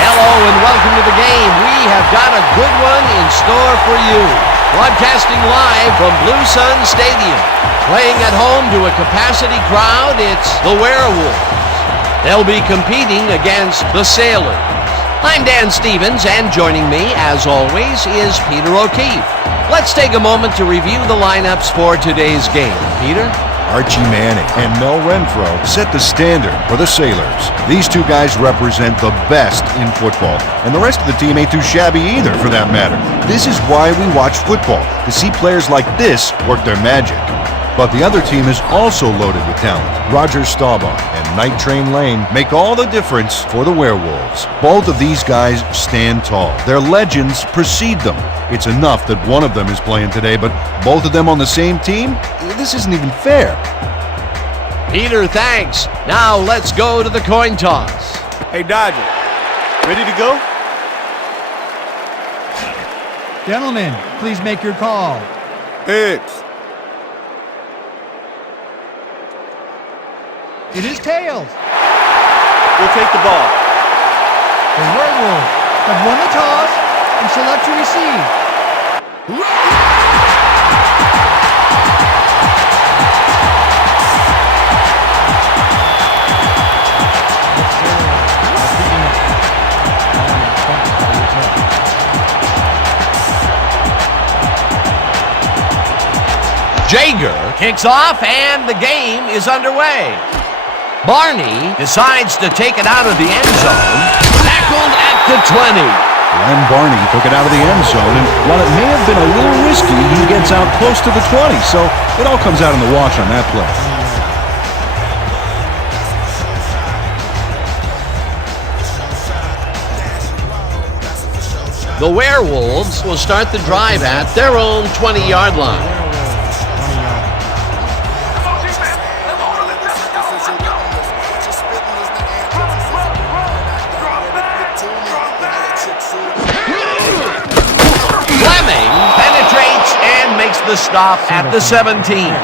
Hello and welcome to the game. We have got a good one in store for you. Broadcasting live from Blue Sun Stadium. Playing at home to a capacity crowd, it's the Werewolves. They'll be competing against the Sailors. I'm Dan Stevens, and joining me, as always, is Peter O'Keefe. Let's take a moment to review the lineups for today's game. Peter? Archie Manning and Mel Renfro set the standard for the Sailors. These two guys represent the best in football, and the rest of the team ain't too shabby either, for that matter. This is why we watch football, to see players like this work their magic. But the other team is also loaded with talent. Roger Staubach and Night Train Lane make all the difference for the Werewolves. Both of these guys stand tall. Their legends precede them. It's enough that one of them is playing today, but both of them on the same team? This isn't even fair. Peter, thanks. Now let's go to the coin toss. Hey, Dodger, ready to go? Gentlemen, please make your call. Heads. It is tails. We'll take the ball. The Werewolves have won the toss and select to receive. Jaeger kicks off, and the game is underway. Barney decides to take it out of the end zone, tackled at the 20. Glenn Barney took it out of the end zone, and while it may have been a little risky, he gets out close to the 20, so it all comes out in the wash on that play. The Werewolves will start the drive at their own 20-yard line. The stop at the 17. Fleming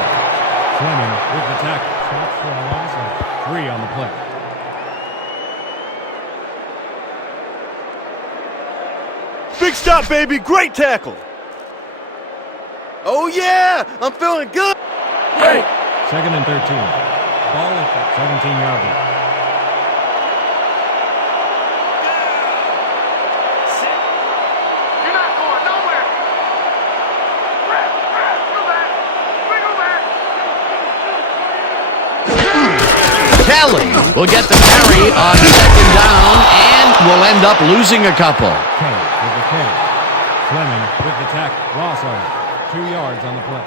with the tackle. Stops for a loss of 3 on the play. Big stop, baby. Great tackle. Oh, yeah. I'm feeling good. Hey. 2nd and 13. Ball at the 17-yard line. Kelly will get the carry on 2nd down and will end up losing a couple. Kelly with the carry. Fleming with the tackle. Loss of 2 yards on the play.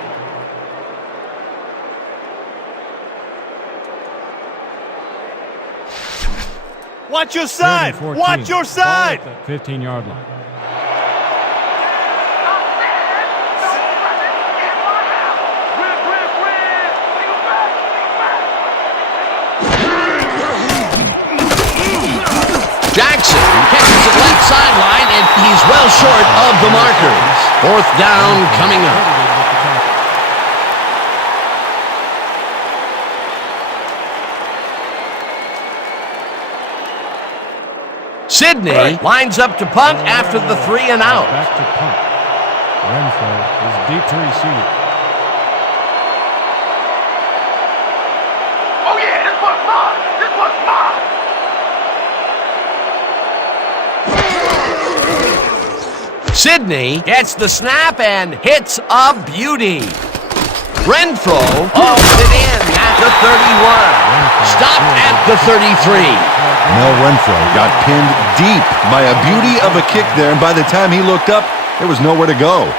Watch your side. Watch your side. Ball at the 15-yard line. Jackson catches it left sideline, and he's well short of the markers. 4th down coming up. Sidney lines up to punt after the 3 and out. Back to punt. Renfro is deep to receive. Oh yeah, this one's mine! This one's mine! Sidney gets the snap and hits a beauty. Renfro hauls it in at the 31. Stop at the 33. Mel Renfro got pinned deep by a beauty of a kick there, and by the time he looked up, there was nowhere to go.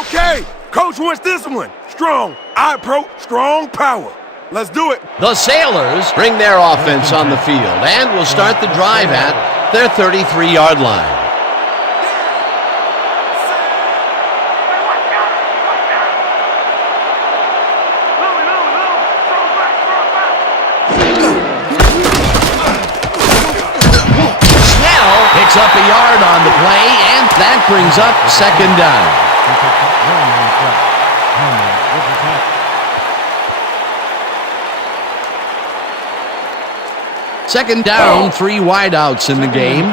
Okay, Coach wants this one. Strong. I-Pro, strong power. Let's do it. The Sailors bring their offense on the field and will start the drive at their 33-yard line. Snell picks up a yard on the play, and that brings up second down. Second down, 3 wideouts in the game.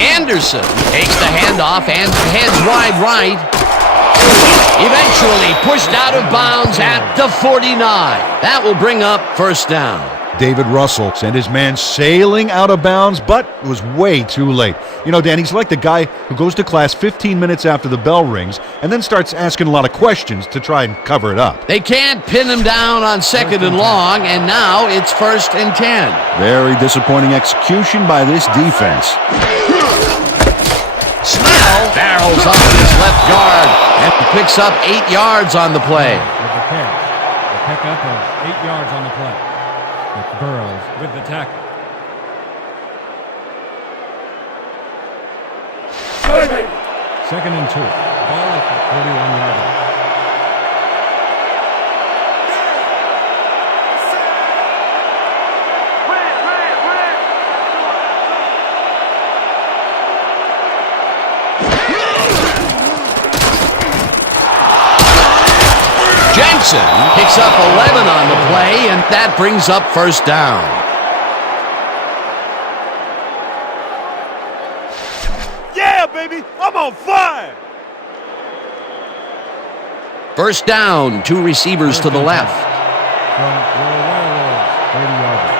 Anderson takes the handoff and heads wide right. Eventually pushed out of bounds at the 49. That will bring up first down. David Russell sent his man sailing out of bounds, but it was way too late. You know, Dan, he's like the guy who goes to class 15 minutes after the bell rings and then starts asking a lot of questions to try and cover it up. They can't pin him down on second and long, and now it's 1st and 10. Very disappointing execution by this defense. Snell barrels off his left guard and picks up 8 yards on the play. With the pick. The pickup of 8 yards on the play. With Burrows with the tackle. Second and 2. Ball at the 41-yard line. Jensen picks up 11 on the play, and that brings up first down. Yeah, baby, I'm on fire. First down, 2 receivers to the left. From your Werewolves, 30-yard line.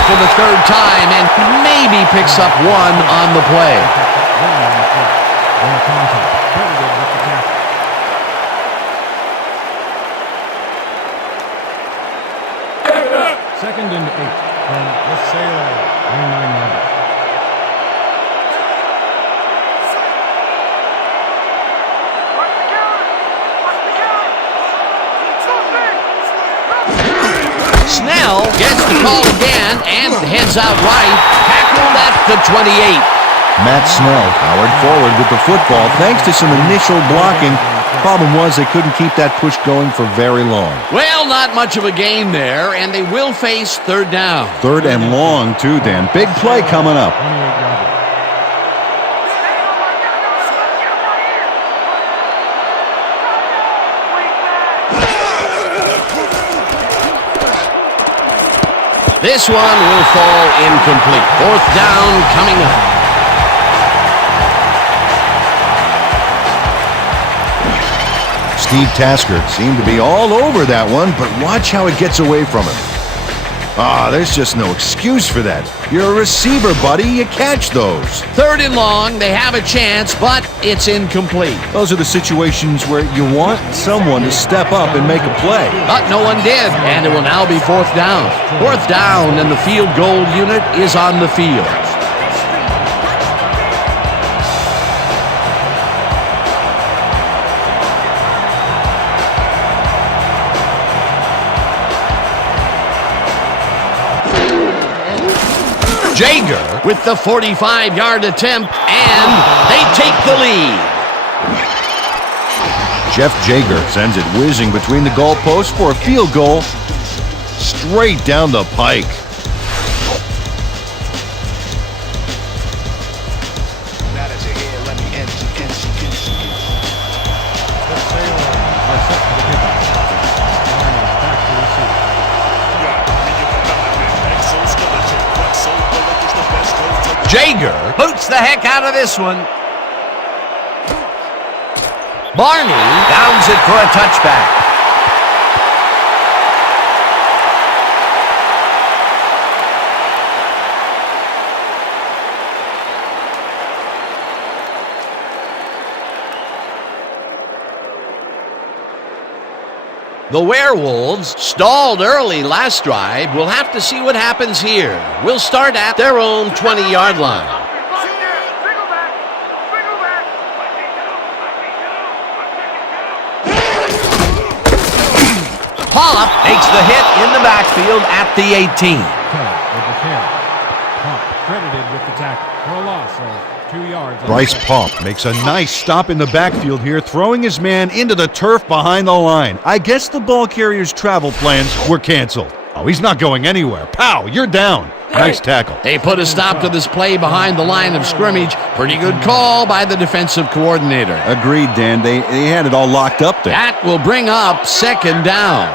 For the 3rd time and maybe picks up 1 on the play. Second and 8 from the Sailors, 29-yard line. Snell gets the call again and heads out right, tackled at the 28. Matt Snell powered forward with the football thanks to some initial blocking. Problem was they couldn't keep that push going for very long. Well, not much of a gain there, and they will face 3rd down. 3rd and long, too, Dan. Big play coming up. 28-yard line. This one will fall incomplete. 4th down coming up. Steve Tasker seemed to be all over that one, but watch how it gets away from him. There's just no excuse for that. You're a receiver, buddy. You catch those. 3rd and long, they have a chance, but it's incomplete. Those are the situations where you want someone to step up and make a play. But no one did, and it will now be 4th down. 4th down, and the field goal unit is on the field. Jager with the 45-yard attempt, and they take the lead. Jeff Jager sends it whizzing between the goalposts for a field goal straight down the pike. Jager boots the heck out of this one. Barney downs it for a touchback. The Werewolves stalled early last drive. We'll have to see what happens here. We'll start at their own 20-yard line. Pop makes the hit in the backfield at the 18. With the carry. Pump credited with the tackle for a loss of 2 yards. Bryce Pump makes a nice stop in the backfield here, throwing his man into the turf behind the line. I guess the ball carrier's travel plans were canceled. Oh, he's not going anywhere. Pow, you're down. Nice tackle. They put a stop to this play behind the line of scrimmage. Pretty good call by the defensive coordinator. Agreed, Dan. They had it all locked up there. That will bring up second down.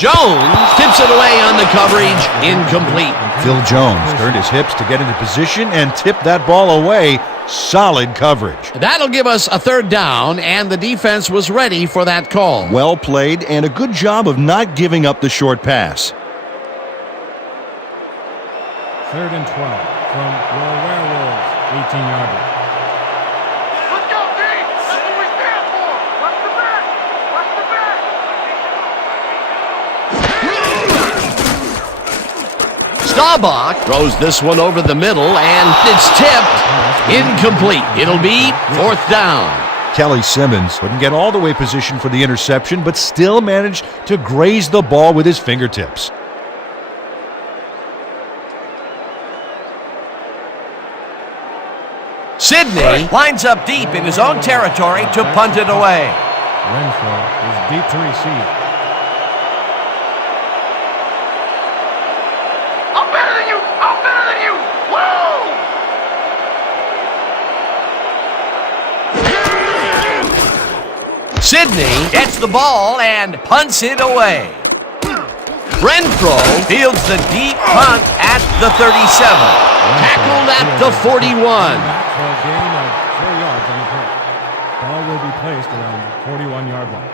Jones tips it away on the coverage. Incomplete. Phil Jones turned his hips to get into position and tipped that ball away. Solid coverage. That'll give us a third down, and the defense was ready for that call. Well played, and a good job of not giving up the short pass. 3rd and 12 from your Werewolves, 18-yarder. Let's go, team! That's what we stand for! Watch the back! Watch the back! Staubach throws this one over the middle, and it's tipped. Incomplete. It'll be 4th down. Kelly Simmons couldn't get all the way positioned for the interception, but still managed to graze the ball with his fingertips. Sidney lines up deep in his own territory to punt it away. Renfro is deep to receive. I'm better than you! I'm better than you! Whoa! Sidney gets the ball and punts it away. Renfro fields the deep punt at the 37. Tackled at the 41. For a gain of 4 yards on the play. Ball will be placed around the 41-yard line.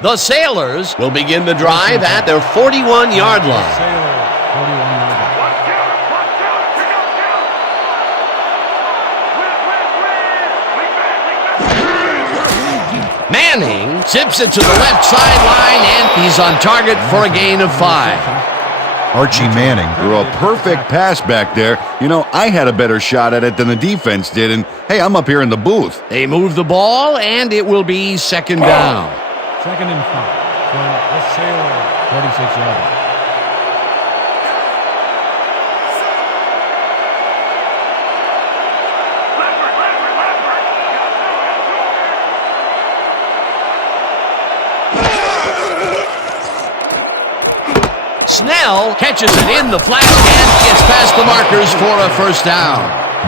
The Sailors will begin the drive at their 41-yard line. Sailor, 41-yard line. Watch out! Watch out! Pick up down! Win! Manning zips it to the left sideline, and he's on target for a gain of 5. Archie Manning threw a perfect pass back there. You know, I had a better shot at it than the defense did, and hey, I'm up here in the booth. They move the ball, and it will be 2nd down. 2nd and 5 from the Sailor, 46-yard line. Snell catches it in the flat and gets past the markers for a 1st down.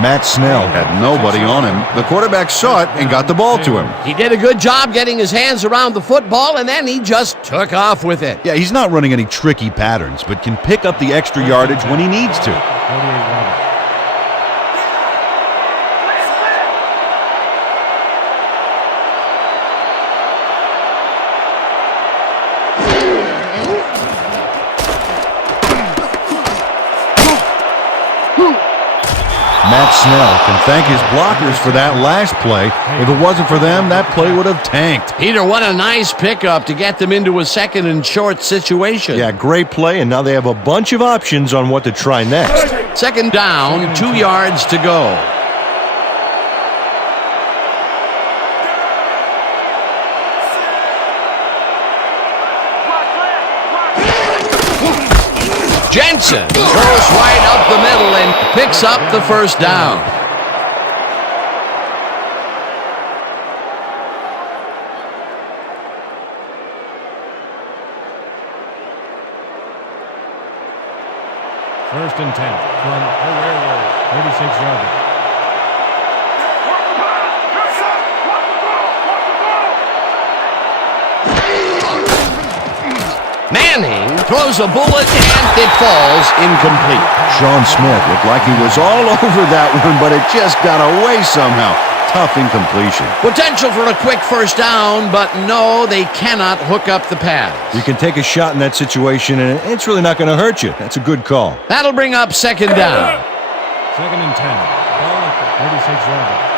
Matt Snell had nobody on him. The quarterback saw it and got the ball to him. He did a good job getting his hands around the football, and then he just took off with it. Yeah, he's not running any tricky patterns, but can pick up the extra yardage when he needs to. 48-yard line. Matt Snell can thank his blockers for that last play. If it wasn't for them, that play would have tanked. Peter, what a nice pickup to get them into a 2nd and short situation. Yeah, great play, and now they have a bunch of options on what to try next. 2nd down, 2 yards to go. Jensen throws right up the middle and picks up the 1st down. First and 10 from the Werewolves, 36-yard line. Manning throws a bullet and it falls incomplete. Sean Smith looked like he was all over that one, but it just got away somehow. tough incompletion. Potential for a quick first down, but no, they cannot hook up the pass. You can take a shot in that situation, and it's really not going to hurt you. That's a good call. That'll bring up second down. 2nd and 10. Ball at the 36-yard line.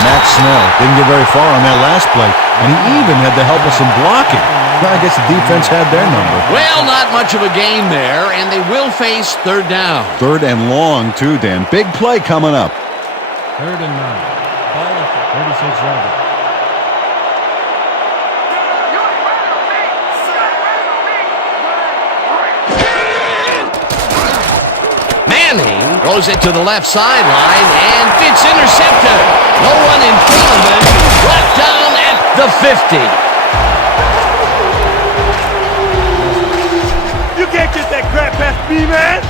Matt Snell didn't get very far on that last play, and he even had the help of some blocking. Well, I guess the defense had their number. Well, not much of a gain there, and they will face third down. 3rd and long, too, Dan. Big play coming up. 3rd and 9. Ball at the 36-yard line. Manning throws it to the left sideline, and it's intercepted. No one in front of him. Brought down at the 50. You can't get that crap past me, man!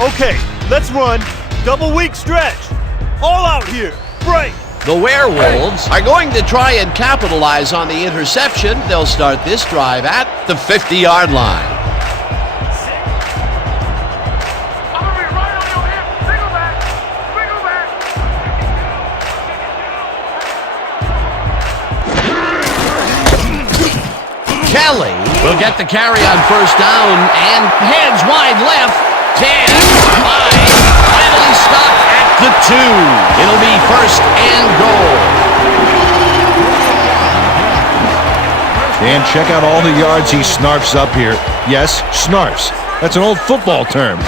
Okay, let's run. Double weak stretch. All out here. Break. The Werewolves are going to try and capitalize on the interception. They'll start this drive at the 50-yard line. I'm gonna be right on your hip. Single back. Single back. Kelly will get the carry on first down and heads wide left. 10, 5, finally stopped at the 2. It'll be first and goal. Dan, check out all the yards he snarfs up here. Yes, snarfs. That's an old football term.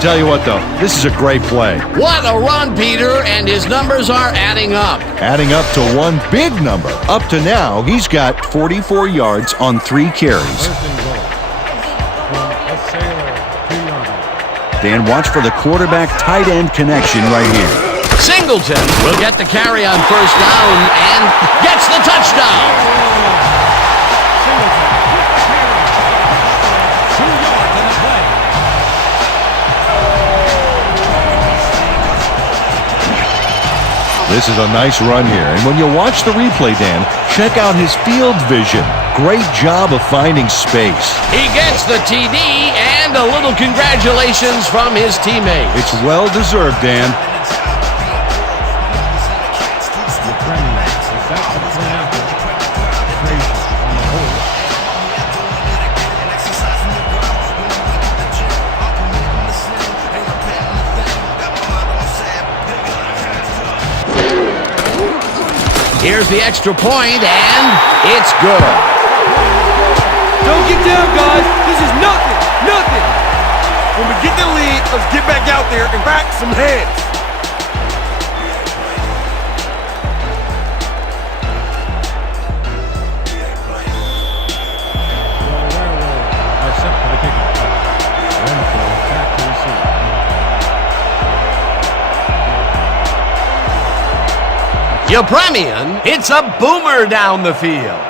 Tell you what, though, this is a great play. What a run, Peter, and his numbers are adding up. Adding up to one big number. Up to now, he's got 44 yards on 3 carries. 1st and goal. From a Sailor 2-yard line. Dan, watch for the quarterback-tight end connection right here. Singleton will get the carry on first down and gets the touchdown. Singleton. 2 yards on the play. This is a nice run here, and when you watch the replay, Dan, check out his field vision. Great job of finding space. He gets the TD and a little congratulations from his teammates. It's well-deserved, Dan. The Premier is set to clean out the Frazier on the hold. Here's the extra point, and it's good. Don't get down, guys. This is nothing. Nothing. When we get the lead, let's get back out there and crack some heads. The Werewolves are set for the kickoff. Renfro back to receive. Yepremian hits a boomer down the field.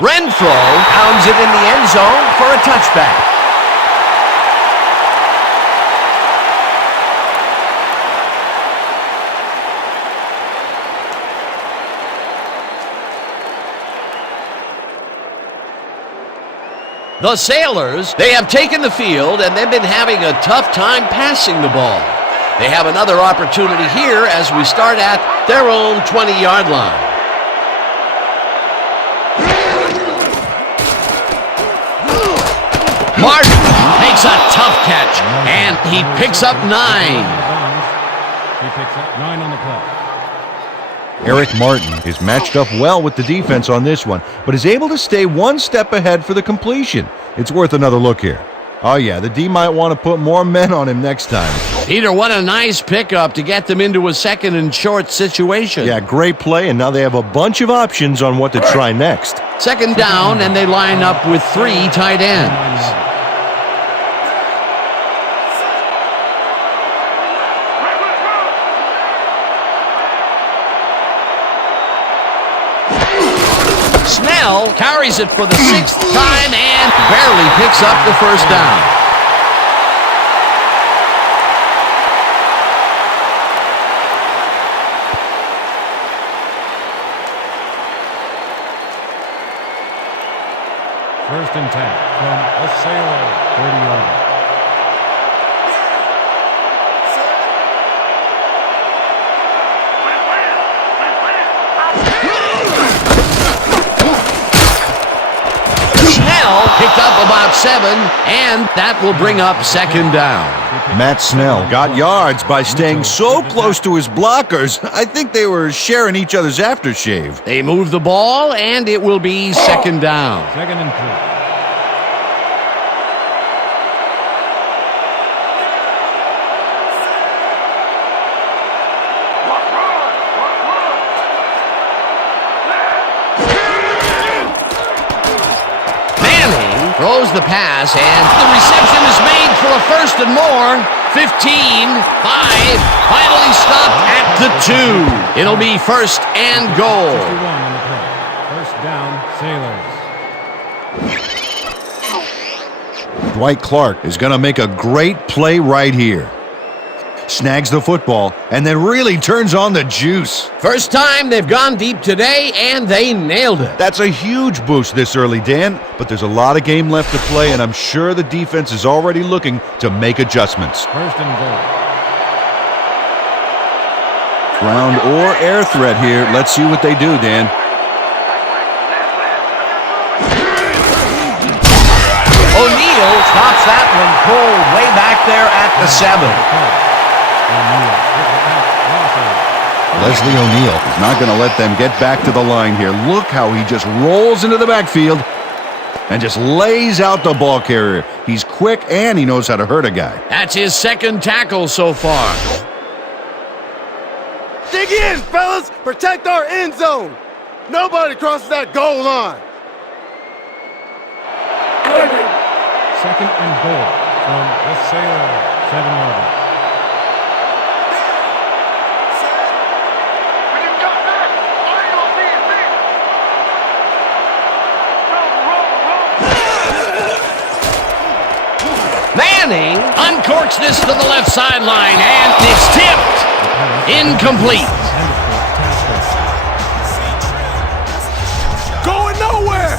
Renfro pounds it in the end zone for a touchback. The Sailors, they have taken the field and they've been having a tough time passing the ball. They have another opportunity here as we start at their own 20-yard line. Martin makes a tough catch, and he picks up 9. He picks up 9 on the play. Eric Martin is matched up well with the defense on this one, but is able to stay one step ahead for the completion. It's worth another look here. Oh yeah, the D might want to put more men on him next time. Peter, what a nice pickup to get them into a second and short situation. Yeah, great play, and now they have a bunch of options on what to try next. Second down, and they line up with 3 tight ends. Snell carries it for the 6th time and barely picks up the first down. First and 10 from a sailor, 30 yards. Snell picked up about 7, and that will bring up 2nd down. Matt Snell got yards by staying so close to his blockers. I think they were sharing each other's aftershave. They move the ball, and it will be 2nd down. 2nd and 3. Throws the pass, and the reception is made for a 1st and more. 15, 5, finally stopped at the 2. It'll be 1st and goal. 61 on the play. First down, Sailors. Dwight Clark is going to make a great play right here. Snags the football and then really turns on the juice. First time they've gone deep today, and they nailed it. That's a huge boost this early, Dan, but there's a lot of game left to play, and I'm sure the defense is already looking to make adjustments. First and goal. Ground or air threat here. Let's see what they do, Dan. O'Neal stops that one cold way back there at the 7. Leslie O'Neal is not going to let them get back to the line here. Look how he just rolls into the backfield and just lays out the ball carrier. He's quick and he knows how to hurt a guy. That's his 2nd tackle so far. Dig in, fellas! Protect our end zone! Nobody crosses that goal line! 2nd and goal from the Sailor, 7 yards. Manning uncorks this to the left sideline, and it's tipped. Incomplete. Going nowhere!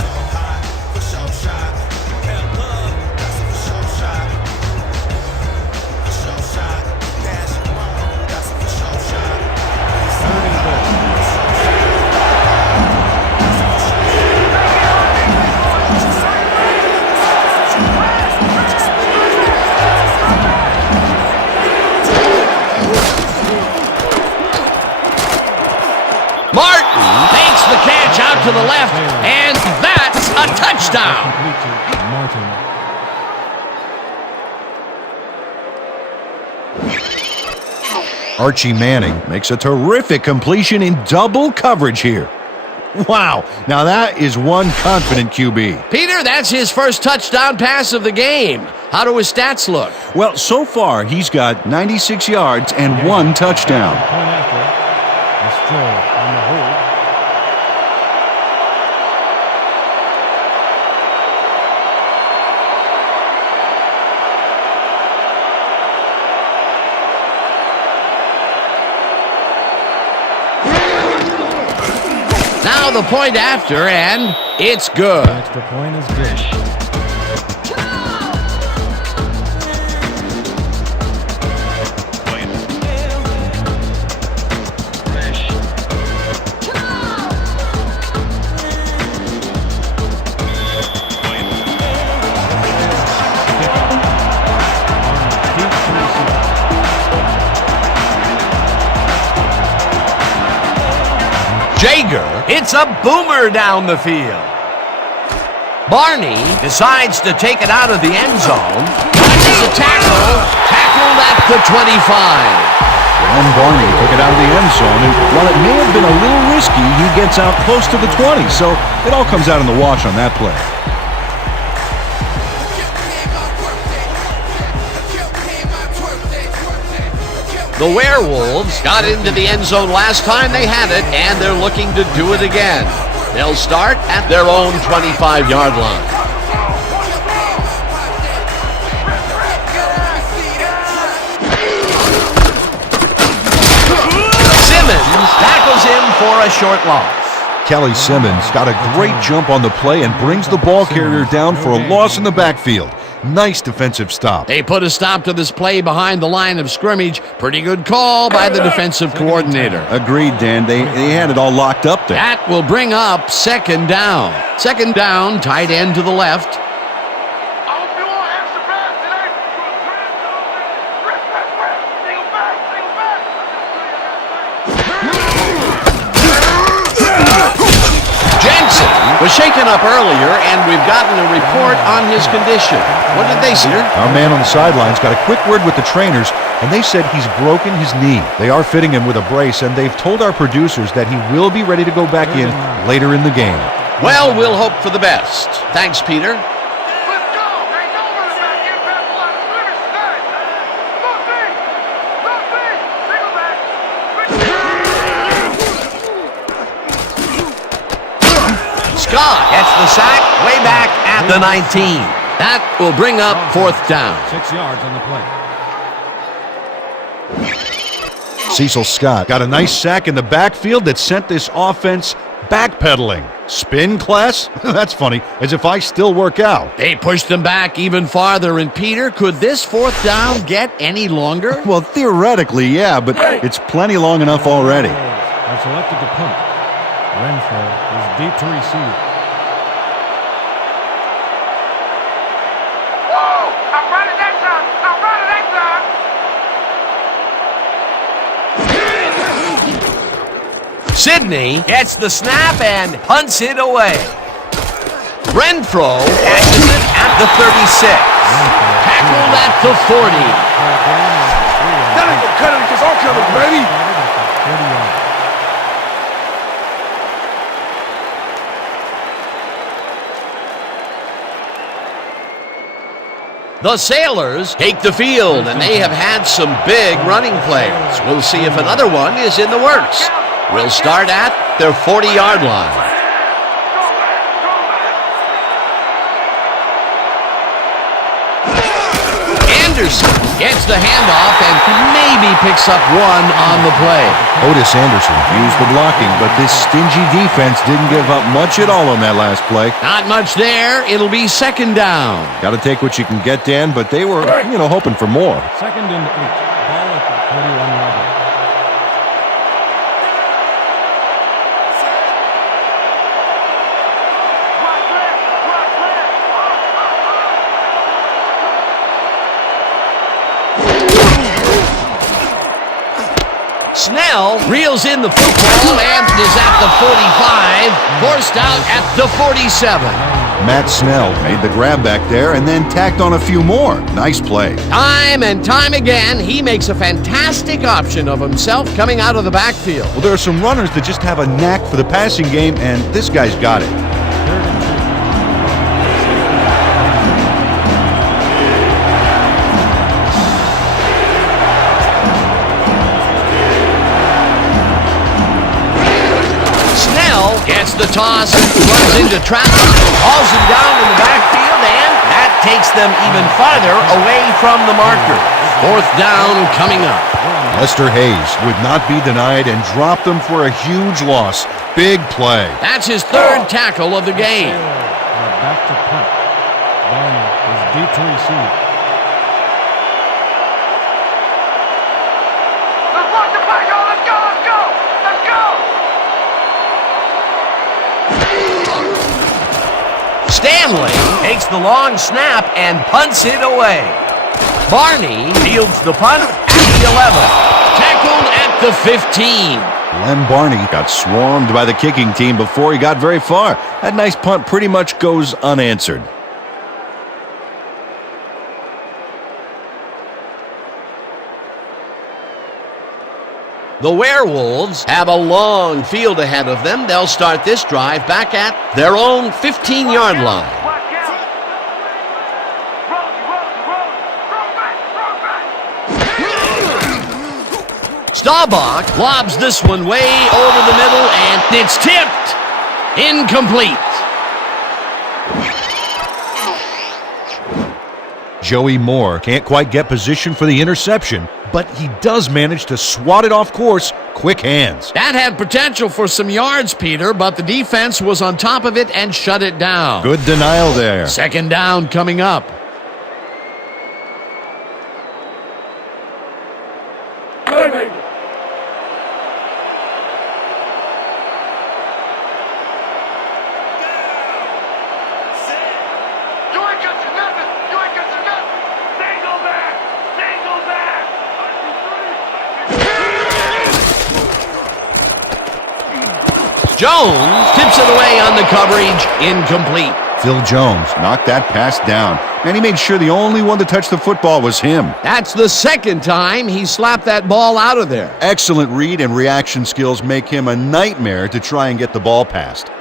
Makes the catch out to the left, and that's a touchdown. Archie Manning makes a terrific completion in double coverage here. Wow, now that is one confident QB. Peter, that's his first touchdown pass of the game. How do his stats look? Well, so far he's got 96 yards and 1 touchdown. Point after, a stroll on the hold. Now the point after, and it's good. The extra point is good. Jager, it's a boomer down the field. Barney decides to take it out of the end zone. Dodges a tackle. Tackled at the 25. And Barney took it out of the end zone, and while it may have been a little risky, he gets out close to the 20, so it all comes out in the wash on that play. The Werewolves got into the end zone last time they had it, and they're looking to do it again. They'll start at their own 25-yard line. Simmons tackles him for a short loss. Kelly Simmons got a great jump on the play and brings the ball carrier down for a loss in the backfield. Nice defensive stop. They put a stop to this play behind the line of scrimmage. Pretty good call by the defensive coordinator. Agreed, Dan. They had it all locked up there. That will bring up second down. Second down, tight end to the left. Was shaken up earlier, and we've gotten a report on his condition. What did they say? Our man on the sidelines got a quick word with the trainers, and they said he's broken his knee. They are fitting him with a brace, and they've told our producers that he will be ready to go back in later in the game. Well, we'll hope for the best. Thanks, Peter. Let's go! Ain't nobody back here back a lot of swimmers today. Look, single back. Scott gets the sack way back at the 19. That will bring up fourth down. 6 yards on the play. Cecil Scott got a nice sack in the backfield that sent this offense backpedaling. Spin class? That's funny, as if I still work out. They pushed them back even farther, and Peter, could this fourth down get any longer? Well, theoretically, yeah, but it's plenty long enough already. Have selected to punt. Renfro is deep to receive. Whoa! I'm running that time. Sidney gets the snap and punts it away. Renfro catches it at the 36. Tackled at the 40. That ain't gonna cut it against our coverage, baby. 30 yards. The Sailors take the field, and they have had some big running plays. We'll see if another one is in the works. We'll start at their 40-yard line. Anderson gets the handoff and maybe picks up one on the play. Otis Anderson used the blocking, but this stingy defense didn't give up much at all on that last play. Not much there. It'll be second down. Got to take what you can get, Dan, but they were, hoping for more. 2nd and 8. Ball at the 41-yard line. Snell reels in the football and is at the 45, forced out at the 47. Matt Snell made the grab back there and then tacked on a few more. Nice play. Time and time again, he makes a fantastic option of himself coming out of the backfield. Well, there are some runners that just have a knack for the passing game, and this guy's got it. 3rd and 2. Gets the toss, runs into traffic, hauls him down in the backfield, and that takes them even farther away from the marker. Fourth down coming up. Lester Hayes would not be denied and dropped them for a huge loss. Big play. That's his third tackle of the game. Back to punt. Barney is deep to receive. Let's watch the play, y'all. Let's go, let's go, let's go. Stanley takes the long snap and punts it away. Barney fields the punt at the 11. Tackled at the 15. Lem Barney got swarmed by the kicking team before he got very far. That nice punt pretty much goes unanswered. The Werewolves have a long field ahead of them. They'll start this drive back at their own 15-yard line. Watch out. Roll back. Staubach lobs this one way over the middle, and it's tipped. Incomplete. Joey Moore can't quite get position for the interception, but he does manage to swat it off course. Quick hands. That had potential for some yards, Peter, but the defense was on top of it and shut it down. Good denial there. Second down coming up. You ain't got nothing. You ain't got nothing. Single back. Single back. Jones tips it away on the coverage. Incomplete. Phil Jones knocked that pass down, and he made sure the only one to touch the football was him. That's the second time he slapped that ball out of there. Excellent read and reaction skills make him a nightmare to try and get the ball past.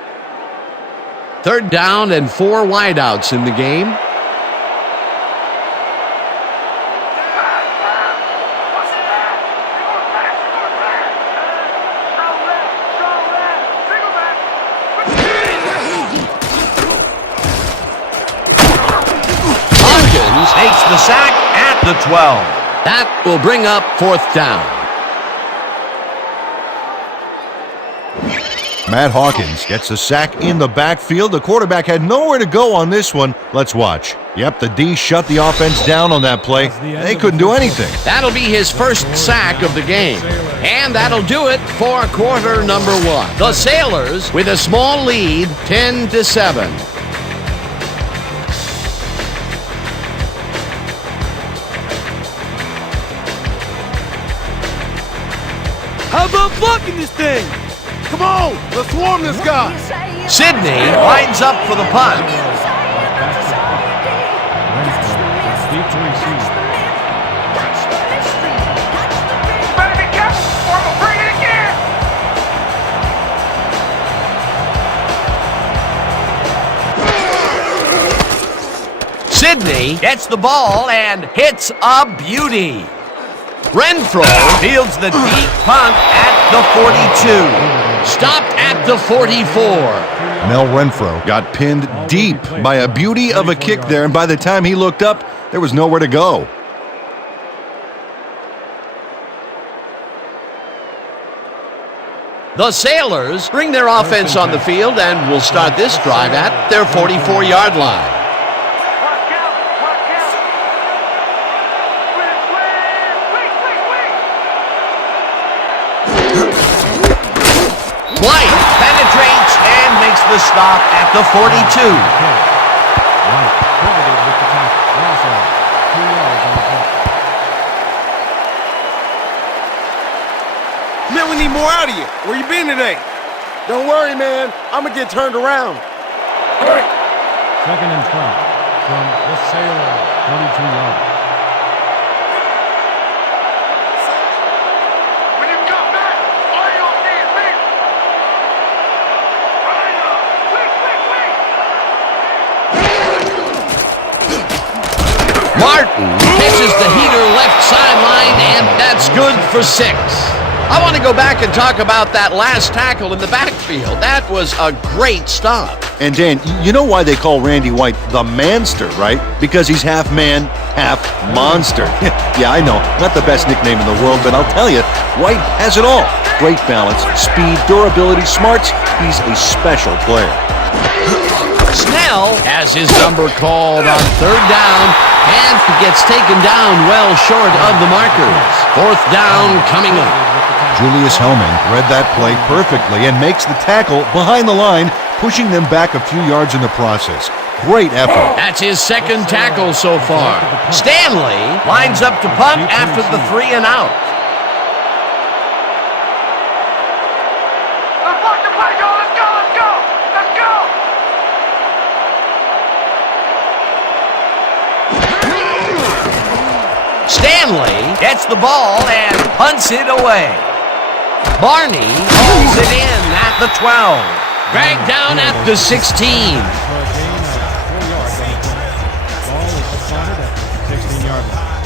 Third down and 4 wideouts in the game. Hawkins takes the sack at the 12. That will bring up fourth down. Matt Hawkins gets a sack in the backfield. The quarterback had nowhere to go on this one. Let's watch. Yep, the D shut the offense down on that play. They couldn't do anything. That'll be his first sack of the game. And that'll do it for quarter number 1. The Sailors with a small lead, 10-7. How about blocking this thing? Come on, let's swarm this guy. Sydney lines up for the punt. Deep to receive. Better be careful or we'll bring it again. Sydney gets the ball and hits a beauty. Renfro fields the deep punt at the 42. Stopped at the 44. Mel Renfro got pinned deep by a beauty of a kick there, and by the time he looked up, there was nowhere to go. The Sailors bring their offense on the field and will start this drive at their 44-yard line. Watch out. Watch out. Wait. White penetrates and makes the stop at the 42. White pivoted with the tackle. Also, 2 yards on the play. Man, we need more out of you. Where you been today? Don't worry, man. I'm gonna get turned around. Second and 12 from the Sailor, 42 yards. When you come back, all you'll see is me. Right up. Wait. Martin catches the heater left sideline, and that's good for 6. I want to go back and talk about that last tackle in the backfield. That was a great stop. And Dan, you know why they call Randy White the Manster, right? Because he's half man, half monster. Yeah, I know, not the best nickname in the world, but I'll tell you, White has it all. Great balance, speed, durability, smarts. He's a special player. Snell has his number called on third down, and he gets taken down well short of the markers. Fourth down coming up. Julius Hellman read that play perfectly and makes the tackle behind the line, pushing them back a few yards in the process. Great effort. That's his second tackle so far. Stanley lines up to punt after the 3 and out. Let's watch the play go. Let's go. Let's go. Let's go. Stanley gets the ball and punts it away. Barney hauls it in at the 12. Dragged down at the 16. For a gain of 4 yards on the play. Ball is spotted at the 16-yard line.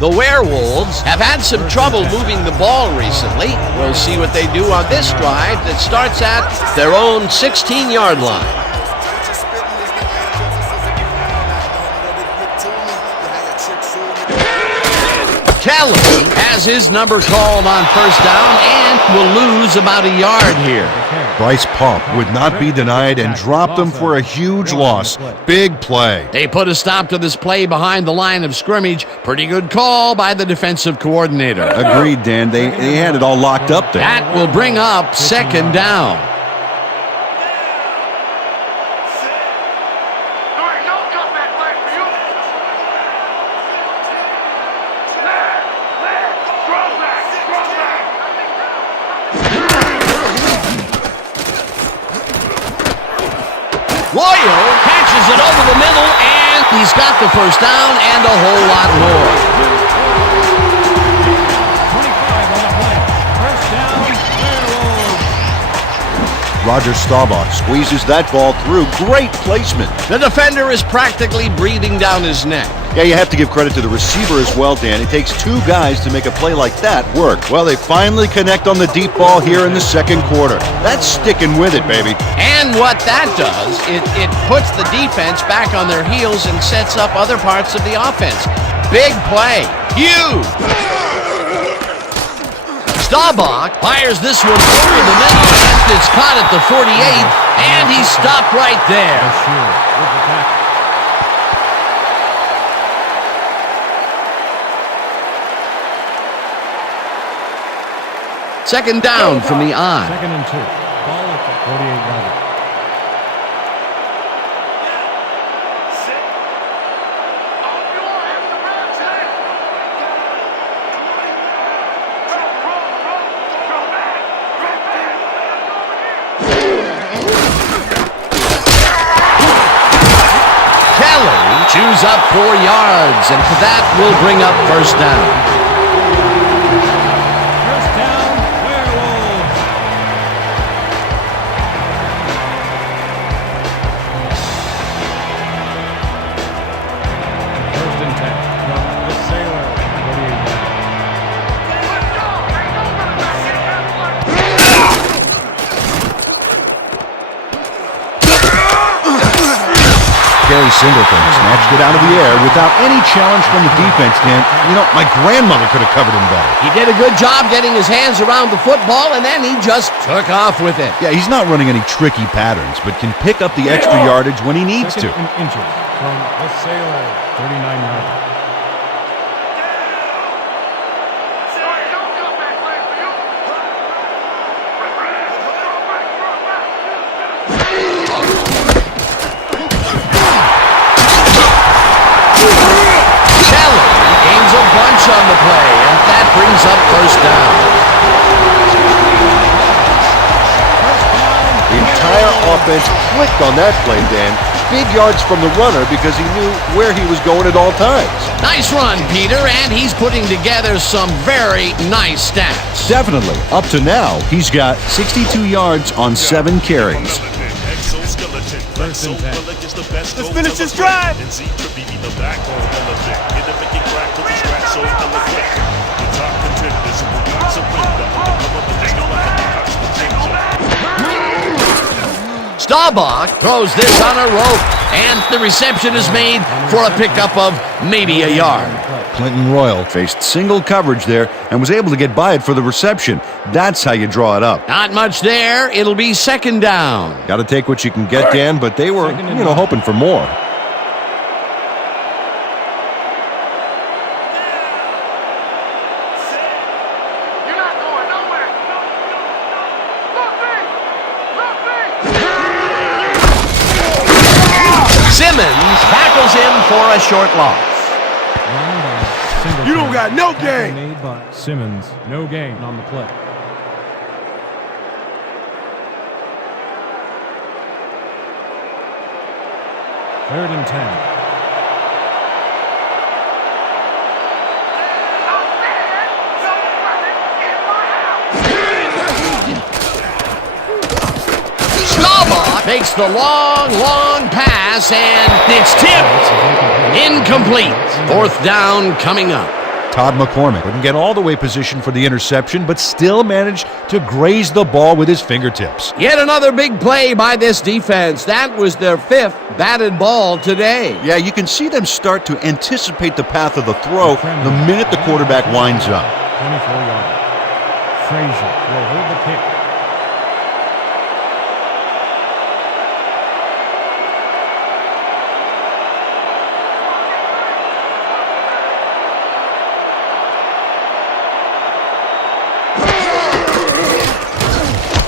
The Werewolves have had some trouble moving the ball recently. We'll see what they do on this drive that starts at their own 16-yard line. Kelly has his number called on first down and will lose about a yard here. Bryce Pomp would not be denied and dropped them for a huge loss. Big play. They put a stop to this play behind the line of scrimmage. Pretty good call by the defensive coordinator. Agreed, Dan. They had it all locked up there. That will bring up second down. There ain't no comeback play for you. Royal catches it over the middle, and he's got the first down and a whole lot more. 25 on the play. First down, Werewolves. Roger Staubach squeezes that ball through. Great placement. The defender is practically breathing down his neck. Yeah, you have to give credit to the receiver as well, Dan. It takes two guys to make a play like that work. Well, they finally connect on the deep ball here in the second quarter. That's sticking with it, baby. And what that does, it puts the defense back on their heels and sets up other parts of the offense. Big play. Huge. Staubach fires this one over the middle, and it's caught at the 48, and he's stopped right there. Second down from the I. Second and 2. Ball at the 48-yard line. Kelly chews up 4 yards, and for that will bring up first down. First down, Werewolves. First and 10 from the Sailor. 48 yards. Gary Singleton snatched it out of the air without any challenge from the defense, Dan. You know, my grandmother could have covered him better. He did a good job getting his hands around the football, and then he just took off with it. Yeah, he's not running any tricky patterns, but can pick up the extra yardage when he needs to. Second and inches from the Sailor. 39 yards. Kelly gains a bunch on the play, and that brings up first down. The entire offense clicked on that play, Dan. Big yards from the runner because he knew where he was going at all times. Nice run, Peter, and he's putting together some very nice stats. Definitely. Up to now, he's got 62 yards on 7 carries. First and 10. Let's finish this drive. Staubach throws this on a rope, and the reception is made for a pickup of maybe a yard. Clinton Royal faced single coverage there and was able to get by it for the reception. That's how you draw it up. Not much there. It'll be second down. Got to take what you can get, Dan, but they were, hoping for more. You're not going nowhere. Simmons tackles him for a short loss. You don't got no game. Made by Simmons. No gain on the play. Third and 10. Staubach makes the long pass, and it's tipped. Incomplete. Fourth down coming up. Todd McCormick couldn't get all the way positioned for the interception, but still managed to graze the ball with his fingertips. Yet another big play by this defense. That was their 5th batted ball today. Yeah, you can see them start to anticipate the path of the throw the minute the quarterback winds up. 24 yards. Frazier will hold the kick.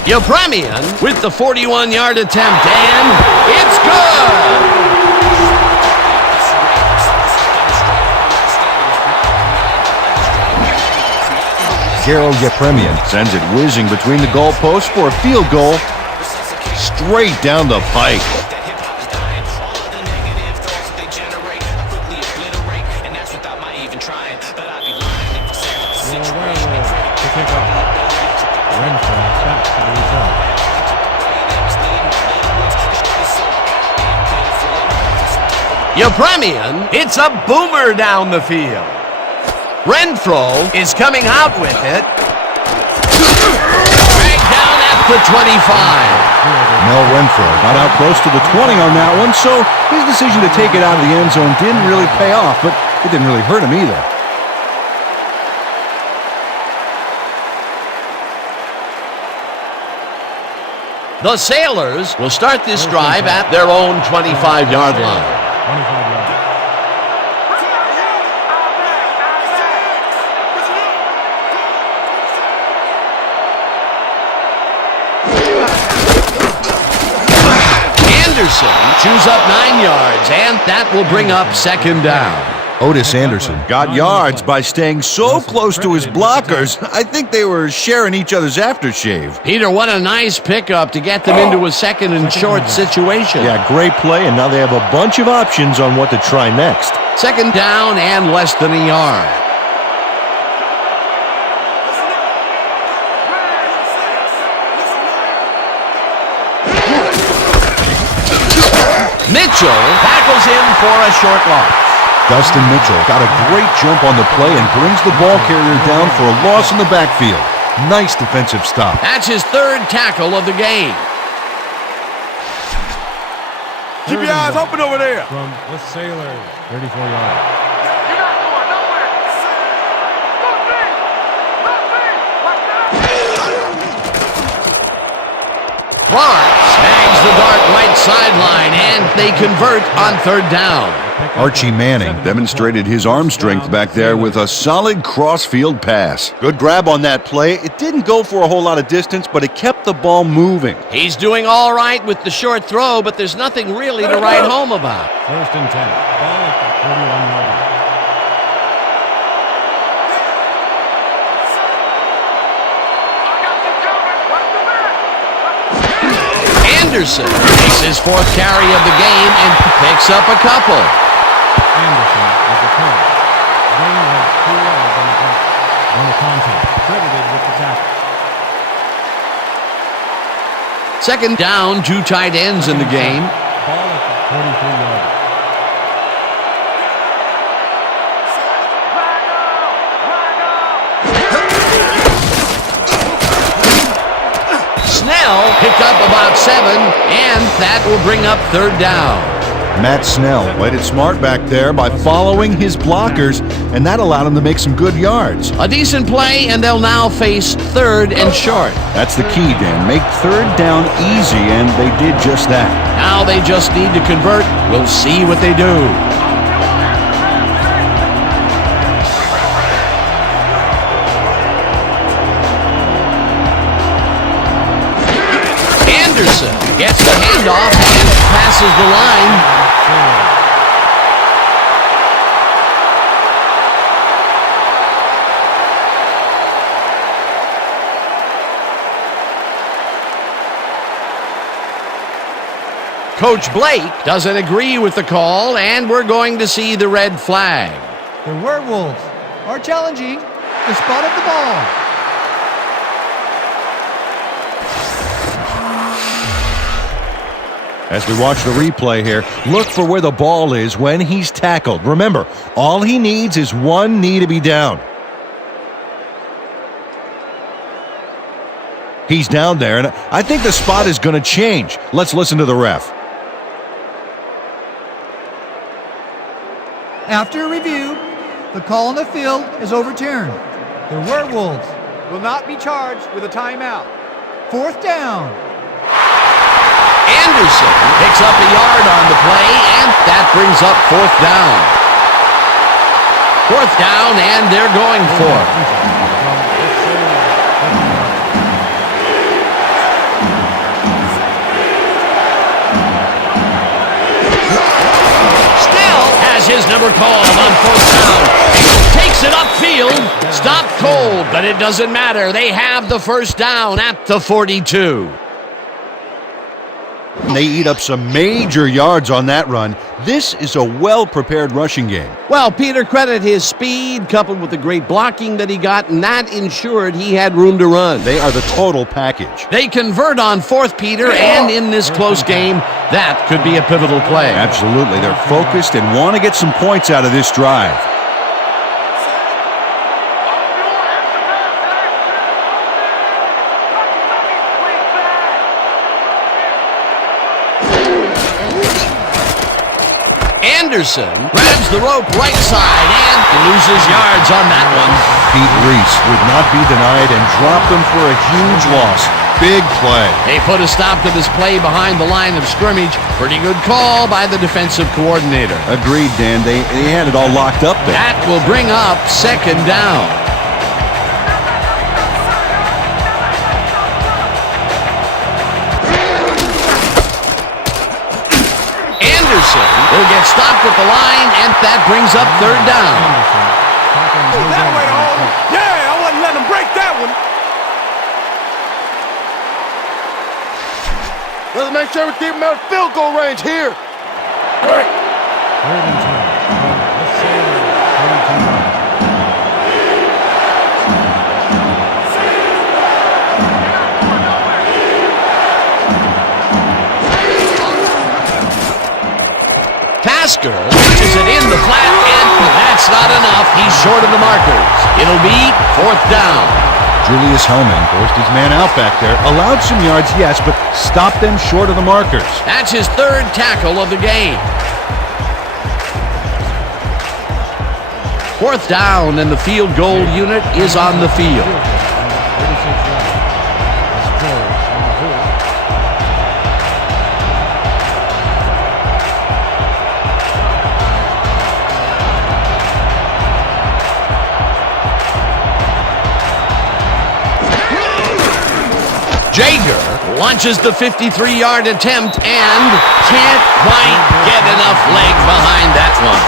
Yepremian with the 41-yard attempt, and it's good! Gerald Yepremian sends it whizzing between the goalposts for a field goal straight down the pike. Yepremian, it's a boomer down the field. Renfro is coming out with it. Dragged down at the 25. Mel Renfro got out close to the 20 on that one, so his decision to take it out of the end zone didn't really pay off, but it didn't really hurt him either. The Sailors will start this drive at their own 25-yard line. 25 yards. Anderson chews up 9 yards, and that will bring up 2nd down. Otis Anderson got yards by staying so close to his blockers, I think they were sharing each other's aftershave. Peter, what a nice pickup to get them into a 2nd and short situation. Yeah, great play, and now they have a bunch of options on what to try next. 2nd down and less than a yard. Mitchell tackles him for a short loss. Dustin Mitchell got a great jump on the play and brings the ball carrier down for a loss in the backfield. Nice defensive stop. That's his 3rd tackle of the game. Keep your eyes open over there. From the Sailors, 34 yards. You're not going nowhere. Nothing. Like that. Clark snags the dart right sideline, and they convert on 3rd down. Archie Manning demonstrated his arm strength back there with a solid cross-field pass. Good grab on that play. It didn't go for a whole lot of distance, but it kept the ball moving. He's doing all right with the short throw, but there's nothing really to write home about. 1st and 10. Ball at the 41-yard line. Anderson makes his 4th carry of the game and picks up a couple. Anderson with the punt. Gain of 2 yards on the punt. On the contact. Credited with the tackle. 2nd down, 2 tight ends in the game. Ball at the 43-yard line. Snell picked up about 7, and that will bring up 3rd down. Matt Snell played it smart back there by following his blockers, and that allowed him to make some good yards. A decent play, and they'll now face 3rd and short. That's the key, Dan. Make 3rd down easy, and they did just that. Now they just need to convert. We'll see what they do. Anderson gets the handoff and passes the line. Coach Blake doesn't agree with the call, and we're going to see the red flag. The Werewolves are challenging the spot of the ball. As we watch the replay here, look for where the ball is when he's tackled. Remember, all he needs is one knee to be down. He's down there, and I think the spot is going to change. Let's listen to the ref. After review, the call on the field is overturned. The Werewolves will not be charged with a timeout. 4th down. Anderson picks up a yard on the play, and that brings up 4th down. 4th down, and they're going for it. His number called on 4th down. Takes it upfield. Stopped cold, but it doesn't matter. They have the 1st down at the 42. They eat up some major yards on that run. This is a well-prepared rushing game. Well, Peter, credit his speed coupled with the great blocking that he got, and that ensured he had room to run. They are the total package. They convert on 4th, Peter, and in this close game, that could be a pivotal play. Absolutely. They're focused and want to get some points out of this drive. Anderson grabs the rope right side and loses yards on that one. Pete Reese would not be denied and dropped them for a huge loss. Big play. They put a stop to this play behind the line of scrimmage. Pretty good call by the defensive coordinator. Agreed, Dan. They had it all locked up there. That will bring up 2nd down. Will get stopped at the line, and that brings up 3rd down. That way home. Yeah, I wasn't letting him break that one. Let's make sure we keep him out of field goal range here. Great. 3rd and 10. Let's say 32. Tasker pushes it in the flat, and that's not enough. He's short of the markers. It'll be 4th down. Julius Hellman forced his man out back there. Allowed some yards, yes, but stopped them short of the markers. That's his 3rd tackle of the game. 4th down, and the field goal unit is on the field. 36 yards. Score on the hold. Jager launches the 53-yard attempt and can't quite get enough leg behind that one.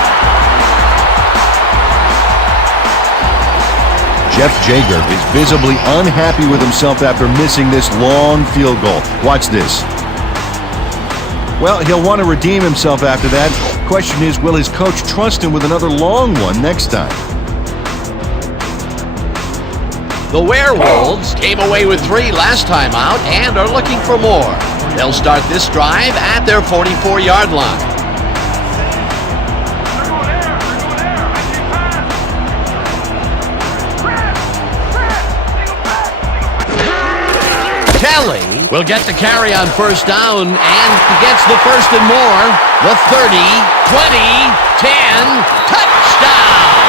Jeff Jager is visibly unhappy with himself after missing this long field goal. Watch this. Well, he'll want to redeem himself after that. Question is, will his coach trust him with another long one next time? The Werewolves came away with 3 last time out and are looking for more. They'll start this drive at their 44-yard line. Kelly will get the carry on 1st down and gets the 1st and more. The 30, 20, 10, touchdown!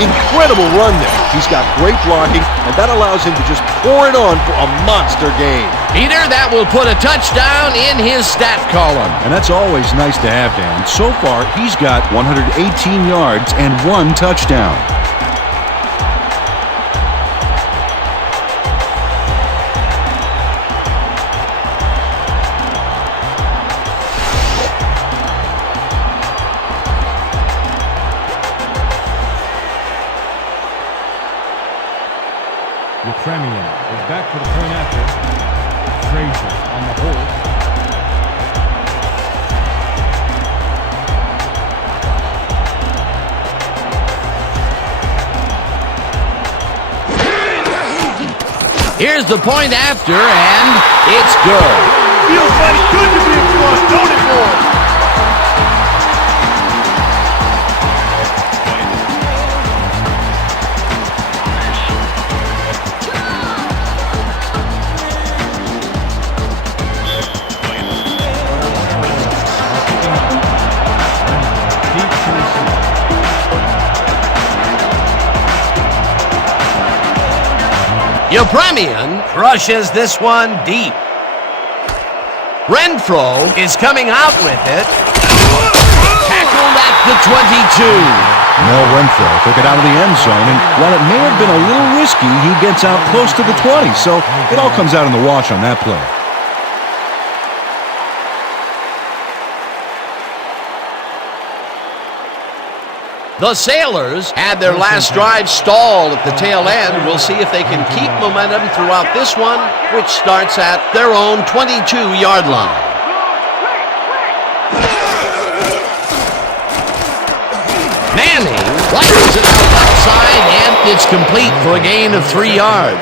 Incredible run there. He's got great blocking, and that allows him to just pour it on for a monster game. Peter, that will put a touchdown in his stat column. And that's always nice to have, Dan. So far, he's got 118 yards and 1 touchdown. Premium is back for the point after. Frazier on the hold. Here's the point after, and it's good. Feels mighty good to be a flush, don't it, boys? Yepremian crushes this one deep. Renfro is coming out with it. Tackled at the 22. Mel Renfro took it out of the end zone, and while it may have been a little risky, he gets out close to the 20, so it all comes out in the wash on that play. The Sailors had their last drive stalled at the tail end. We'll see if they can keep momentum throughout this one, which starts at their own 22-yard line. Manning flies it out left side, and it's complete for a gain of 3 yards.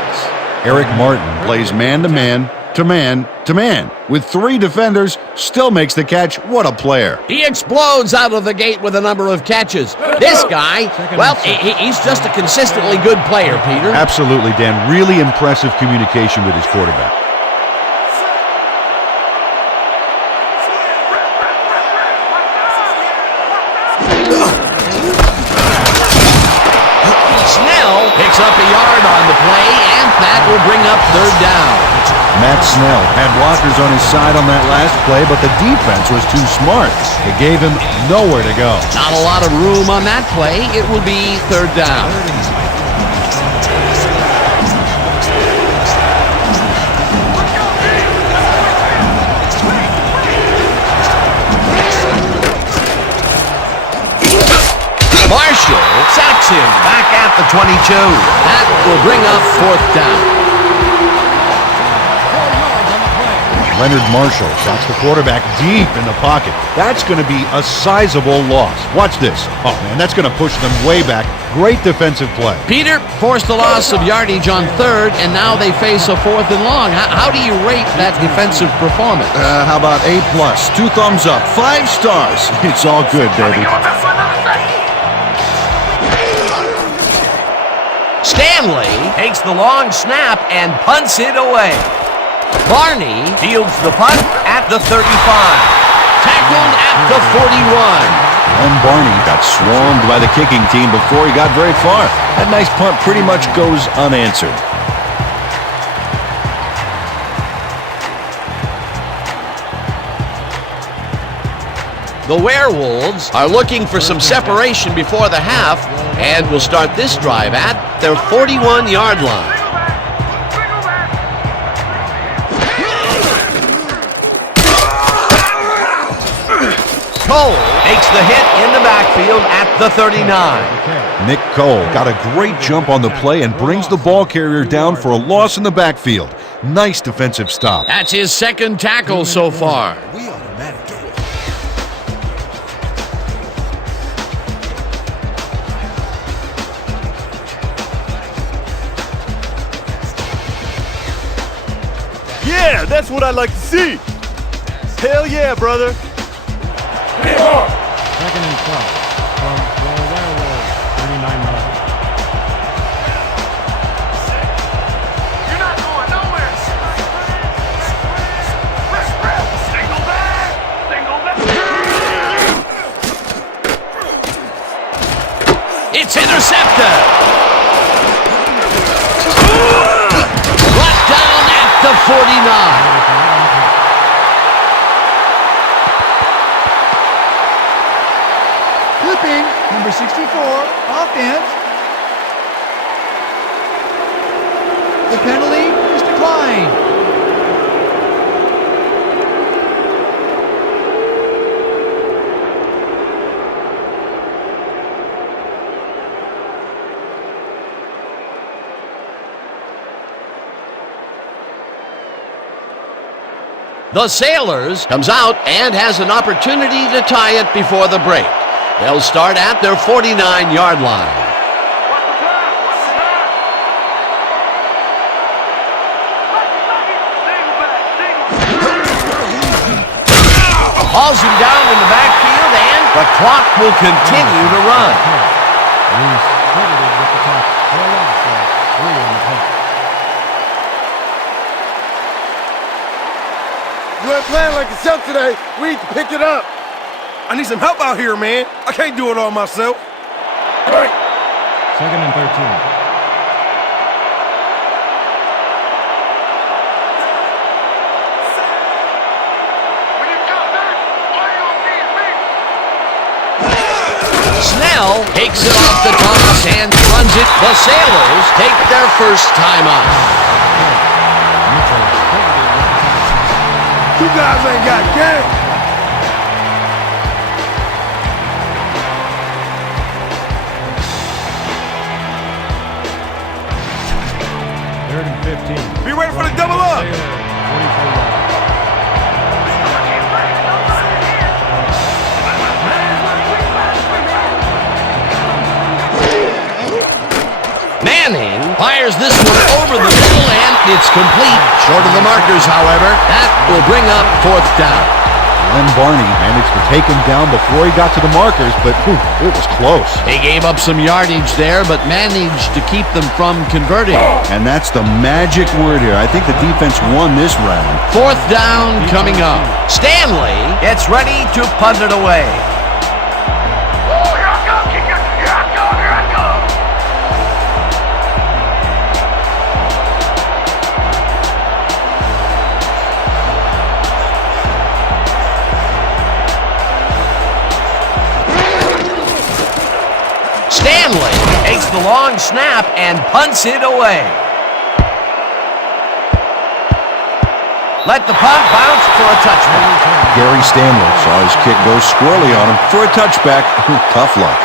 Eric Martin plays man-to-man to man-to-man. With 3 defenders, still makes the catch. What a player. He explodes out of the gate with a number of catches. This guy, well, he's just a consistently good player, Peter. Absolutely, Dan. Really impressive communication with his quarterback. Snell picks up a yard on the play, and that will bring up 3rd down. Matt Snell had blockers on his side on that last play, but the defense was too smart. It gave him nowhere to go. Not a lot of room on that play. It will be 3rd down. Marshall sacks him back at the 22. That will bring up 4th down. Leonard Marshall shots the quarterback deep in the pocket. That's going to be a sizable loss. Watch this. Oh, man, that's going to push them way back. Great defensive play. Peter forced the loss of yardage on 3rd, and now they face a 4th and long. How do you rate that defensive performance? How about A+, 2 thumbs up, 5 stars. It's all good, baby. Stanley takes the long snap and punts it away. Barney fields the punt at the 35. Tackled at the 41. And Barney got swarmed by the kicking team before he got very far. That nice punt pretty much goes unanswered. The Werewolves are looking for some separation before the half and will start this drive at their 41-yard line. Cole takes the hit in the backfield at the 39. Nick Cole got a great jump on the play and brings the ball carrier down for a loss in the backfield. Nice defensive stop. That's his 2nd tackle so far. Yeah, that's what I like to see. Hell yeah, brother. 2nd and 12 from the Werewolves, 39 yards. You're not going nowhere. Single back. Single back. It's intercepted. Brought down at the 49. Flipping, number 64, offense. The penalty is declined. The Sailors comes out and has an opportunity to tie it before the break. They'll start at their 49-yard line. hauls him down in the backfield, and the clock will continue to run. He's credited with the tackle. For a loss of 3 on the play. You ain't playing like yourself today. We need to pick it up. I need some help out here, man. I can't do it all myself. All right. 2nd and 13. Snell takes it off the toss and runs it. The Sailors take their first time out. You guys ain't got game. Third and 15. Be ready for the double up. 24 yards. Manning fires this one over the middle, and it's complete. Short of the markers, however. That will bring up 4th down. Glenn Barney managed to take him down before he got to the markers, but it was close. They gave up some yardage there, but managed to keep them from converting. And that's the magic word here. I think the defense won this round. 4th down coming up. Stanley gets ready to punt it away. Oh, here I come, kicker. Here I come, here I come. Stanley takes the long snap and punts it away. Let the punt bounce for a touchback. Gary Stanley saw his kick go squirrely on him for a touchback. Tough luck.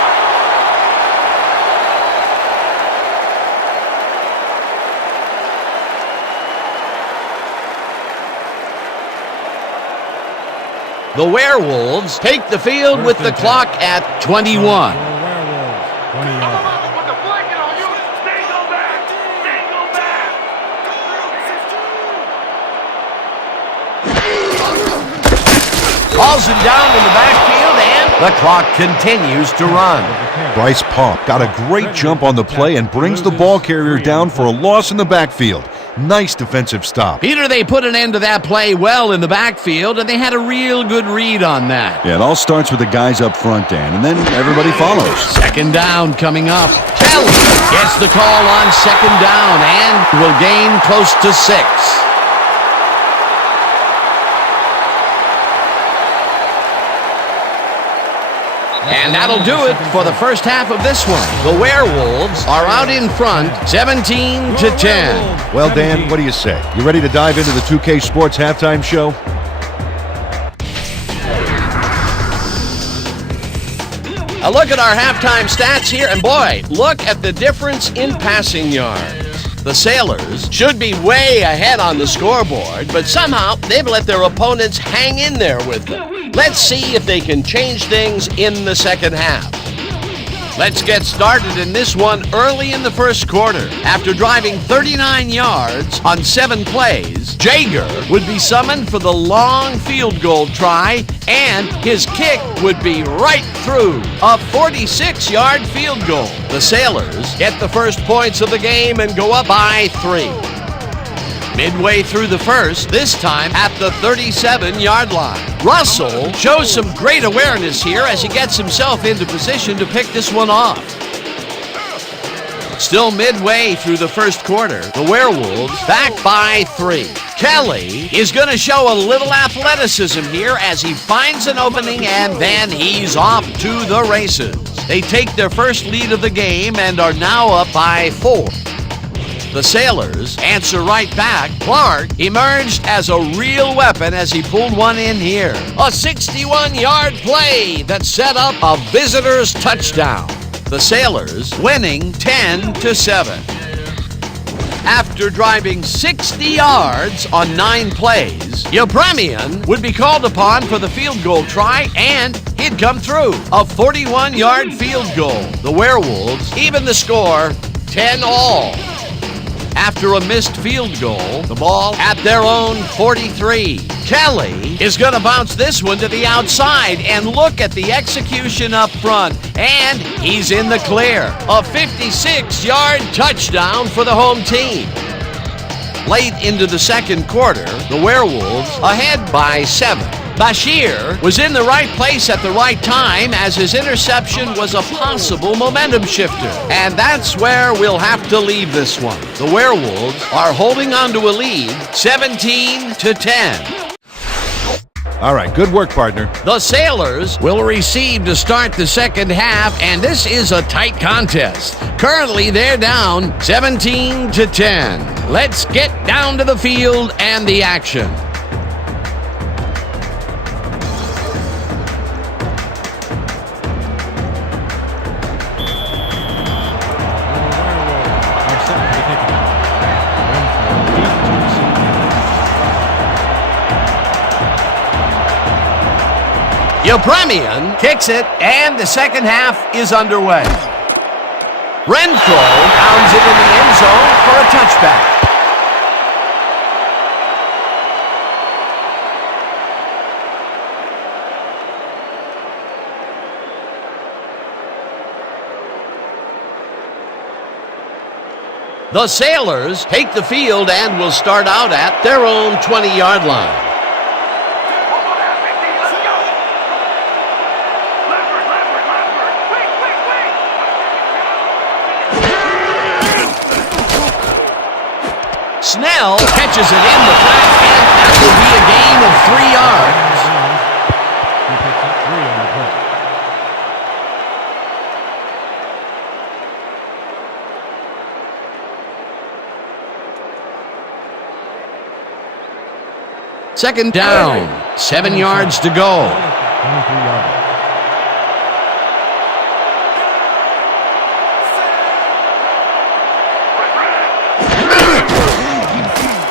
The Werewolves take the field with the clock at 21. Werewolves, 20 I'm yards. about to put the blanket on you. Stay go back. Stay go back. Hauls him down in the backfield, and the clock continues to run. Bryce Pomp got a great jump on the play and brings the ball carrier down for a loss in the backfield. Nice defensive stop. Peter, they put an end to that play well in the backfield, and they had a real good read on that. Yeah, it all starts with the guys up front, Dan, and then everybody follows. 2nd down coming up. Kelly gets the call on 2nd down and will gain close to 6. And that'll do it for the first half of this one. The Werewolves are out in front, 17-10. Well, Dan, what do you say? You ready to dive into the 2K Sports halftime show? A look at our halftime stats here, and boy, look at the difference in passing yards. The Sailors should be way ahead on the scoreboard, but somehow they've let their opponents hang in there with them. Let's see if they can change things in the second half. Let's get started in this one early in the first quarter. After driving 39 yards on 7 plays, Jager would be summoned for the long field goal try, and his kick would be right through a 46-yard field goal. The Sailors get the first points of the game and go up by 3. Midway through the first, this time at the 37-yard line. Russell shows some great awareness here as he gets himself into position to pick this one off. Still midway through the first quarter, the Werewolves back by 3. Kelly is going to show a little athleticism here as he finds an opening, and then he's off to the races. They take their first lead of the game and are now up by 4. The Sailors answer right back. Clark emerged as a real weapon as he pulled one in here. A 61-yard play that set up a visitor's touchdown. The Sailors winning 10-7. After driving 60 yards on 9 plays, Yepremian would be called upon for the field goal try, and he'd come through. A 41-yard field goal. The Werewolves even the score 10-all. after a missed field goal. The ball at their own 43. Kelly is going to bounce this one to the outside, and look at the execution up front. And he's in the clear. A 56-yard touchdown for the home team. Late into the second quarter, the Werewolves ahead by 7. Bashir was in the right place at the right time, as his interception was a possible momentum shifter. And that's where we'll have to leave this one. The Werewolves are holding on to a lead, 17-10. All right, good work, partner. The Sailors will receive to start the second half, and this is a tight contest. Currently, they're down 17-10. Let's get down to the field and the action. Yepremian kicks it, and the second half is underway. Renfro pounds it in the end zone for a touchback. The Sailors take the field and will start out at their own 20-yard line. Snell catches it in the flat, and that will be a gain of 3 yards. He picks up 3 on the play. Second down, 7 yards to go. 23 yards.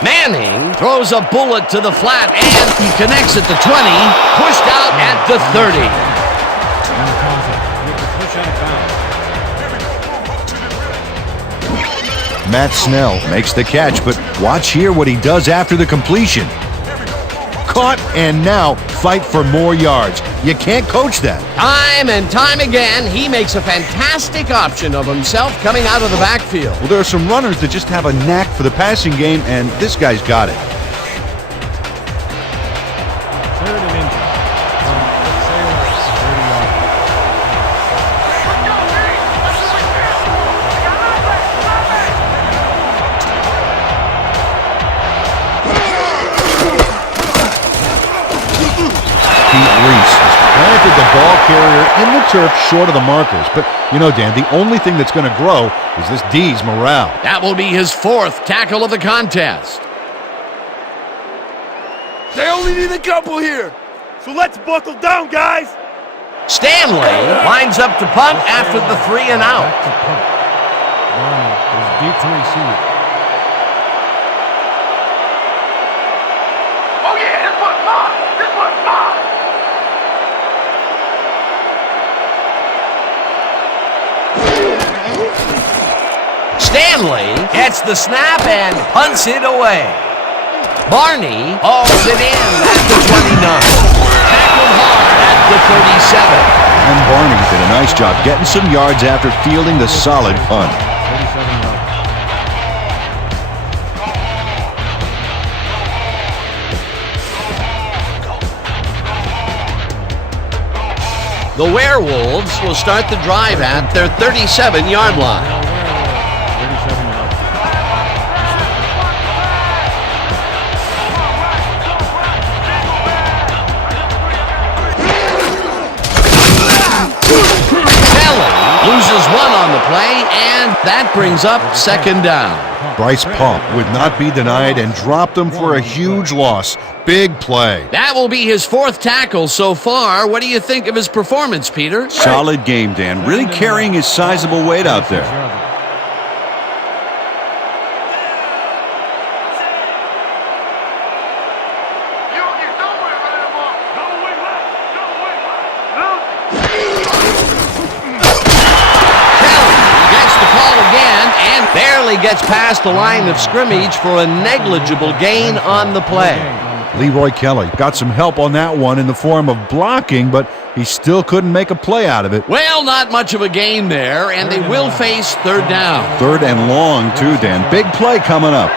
Manning throws a bullet to the flat, and he connects at the 20, pushed out at the 30. Matt Snell makes the catch, but watch here what he does after the completion. Caught, and now fight for more yards. You can't coach that. Time and time again, he makes a fantastic option of himself coming out of the backfield. Well, there are some runners that just have a knack for the passing game, and this guy's got it. Third and injury. From the Sailors, 30 yards. Reese has planted the ball carrier in the turf short of the markers. But, you know, Dan, the only thing that's going to grow is this D's morale. That will be his 4th tackle of the contest. They only need a couple here. So let's buckle down, guys. Stanley lines up to punt after the 3 and out. Back to punt. Barney is deep to receive. Oh yeah, this one's mine. This one's mine. Stanley gets the snap and punts it away. Barney hauls it in at the 29. Tackled hard at the 37. And Barney did a nice job getting some yards after fielding the solid punt. 37 yards. The Werewolves will start the drive at their 37-yard line. 37 yards. Kelly loses 1 on the play, and that brings up second down. Bryce Pump would not be denied and dropped him for a huge loss. Big play. That will be his 4th tackle so far. What do you think of his performance, Peter? Solid game, Dan. Really carrying his sizable weight out there. gets past the line of scrimmage for a negligible gain on the play. Leroy Kelly got some help on that one in the form of blocking, but he still couldn't make a play out of it. Well, not much of a gain there, and they will face third down. Third and long, too, Dan. Big play coming up.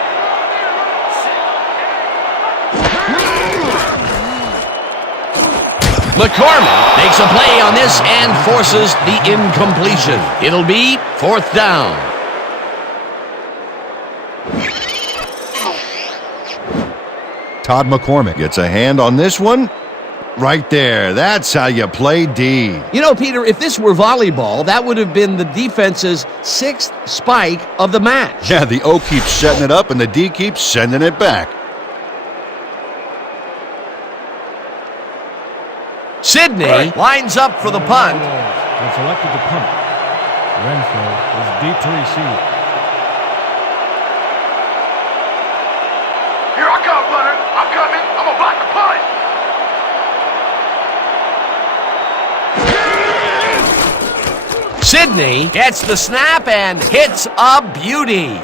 McCormick makes a play on this and forces the incompletion. It'll be fourth down. Todd McCormick gets a hand on this one. Right there. That's how you play D. You know, Peter, if this were volleyball, that would have been the defense's 6th spike of the match. Yeah, the O keeps setting it up and the D keeps sending it back. Sidney lines up for the punt. Have selected the punt. Renfro is deep to receive. Here I come, punter. I'm coming. I'm gonna block the punt. Sidney gets the snap and hits a beauty.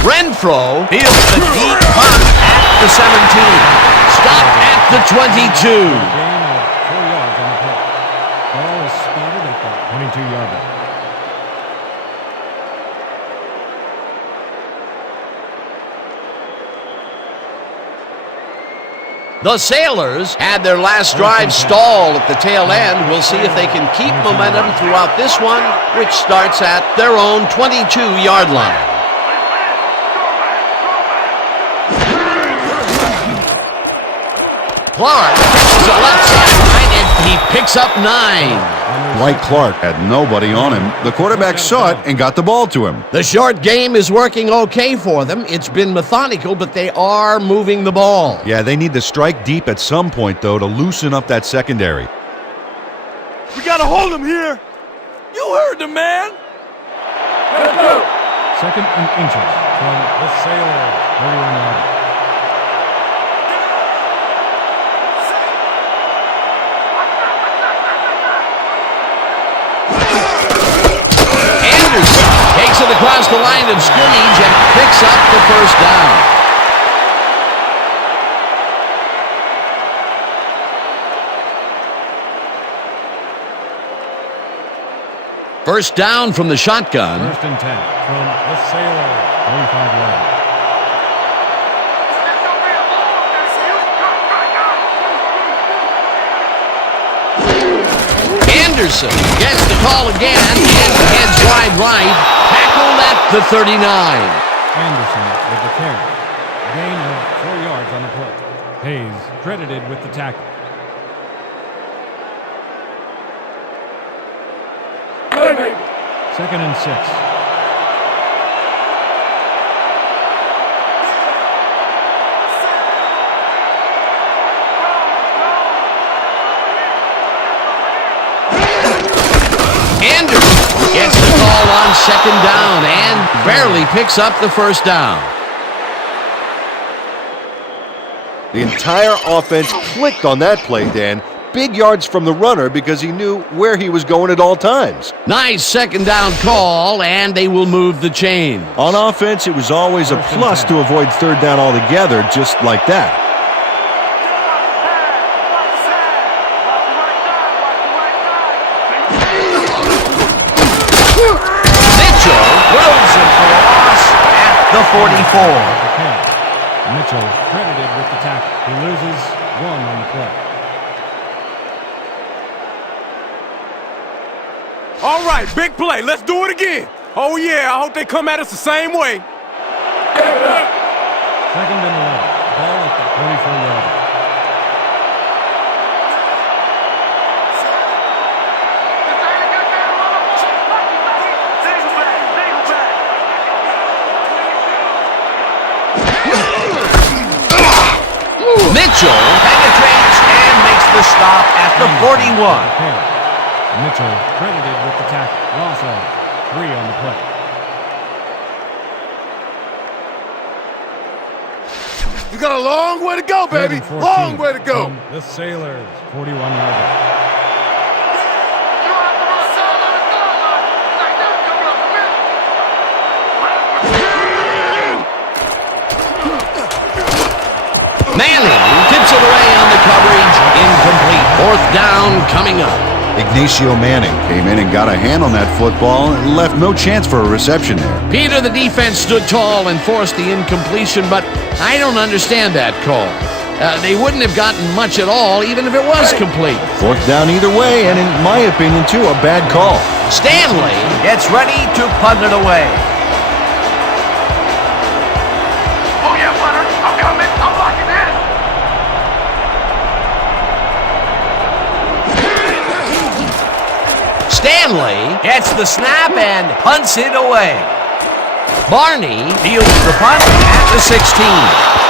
Renfro fields the deep punt at the 17. Stopped at the 22. Gain of 4 yards on the play. Ball is spotted at the 22-yard line. The Sailors had their last drive stall at the tail end. We'll see if they can keep momentum throughout this one, which starts at their own 22-yard line. Clark is a left sideline, and he picks up 9. Dwight Clark had nobody on him. The quarterback saw it and got the ball to him. The short game is working okay for them. It's been methodical, but they are moving the ball. Yeah, they need to strike deep at some point, though, to loosen up that secondary. We gotta hold him here. You heard the man. Second and inches from the Sailors. 31 yards. Takes it across the line of scrimmage and picks up the first down. First down from the shotgun. First and 10 from the Sailors. 35 yards. Anderson gets the call again and heads wide right. Tackled at the 39. Anderson with the carry. Gain of 4 yards on the play. Hayes credited with the tackle. Second and 6. Anderson gets the call on second down and barely picks up the first down. The entire offense clicked on that play, Dan. Big yards from the runner because he knew where he was going at all times. Nice second down call, and they will move the chain. On offense, it was always a plus to avoid third down altogether, just like that. Mitchell throws him for a loss at the 44. Mitchell credited with the tackle. He loses 1 on the play. All right, big play. Let's do it again. Oh, yeah, I hope they come at us the same way. Second and 11. Ball at the 44-yard line. Mitchell penetrates and makes the stop at the 41. Mitchell credited with the tackle. Loss of 3 on the play. You got a long way to go, baby. Long way to go. The Sailors, 41 yards out. Manning tips it away on the coverage. Incomplete. Fourth down coming up. Ignacio Manning came in and got a hand on that football and left no chance for a reception there. Peter, the defense stood tall and forced the incompletion, but I don't understand that call. They wouldn't have gotten much at all, even if it was complete. Fourth down either way, and in my opinion, too, a bad call. Stanley gets ready to punt it away. Oh, yeah, Leonard. I'm coming. I'm locking in. Stanley gets the snap and punts it away. Barney fields the punt at the 16.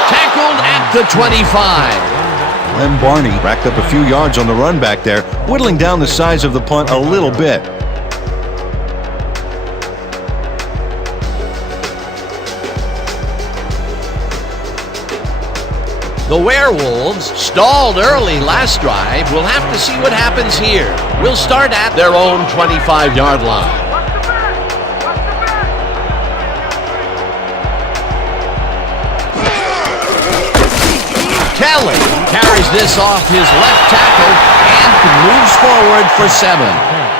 Tackled at the 25. Len Barney racked up a few yards on the run back there, whittling down the size of the punt a little bit. The Werewolves stalled early last drive. We'll have to see what happens here. We'll start at their own 25-yard line. Watch the back. Watch the back. Kelly carries this off his left tackle and moves forward for 7.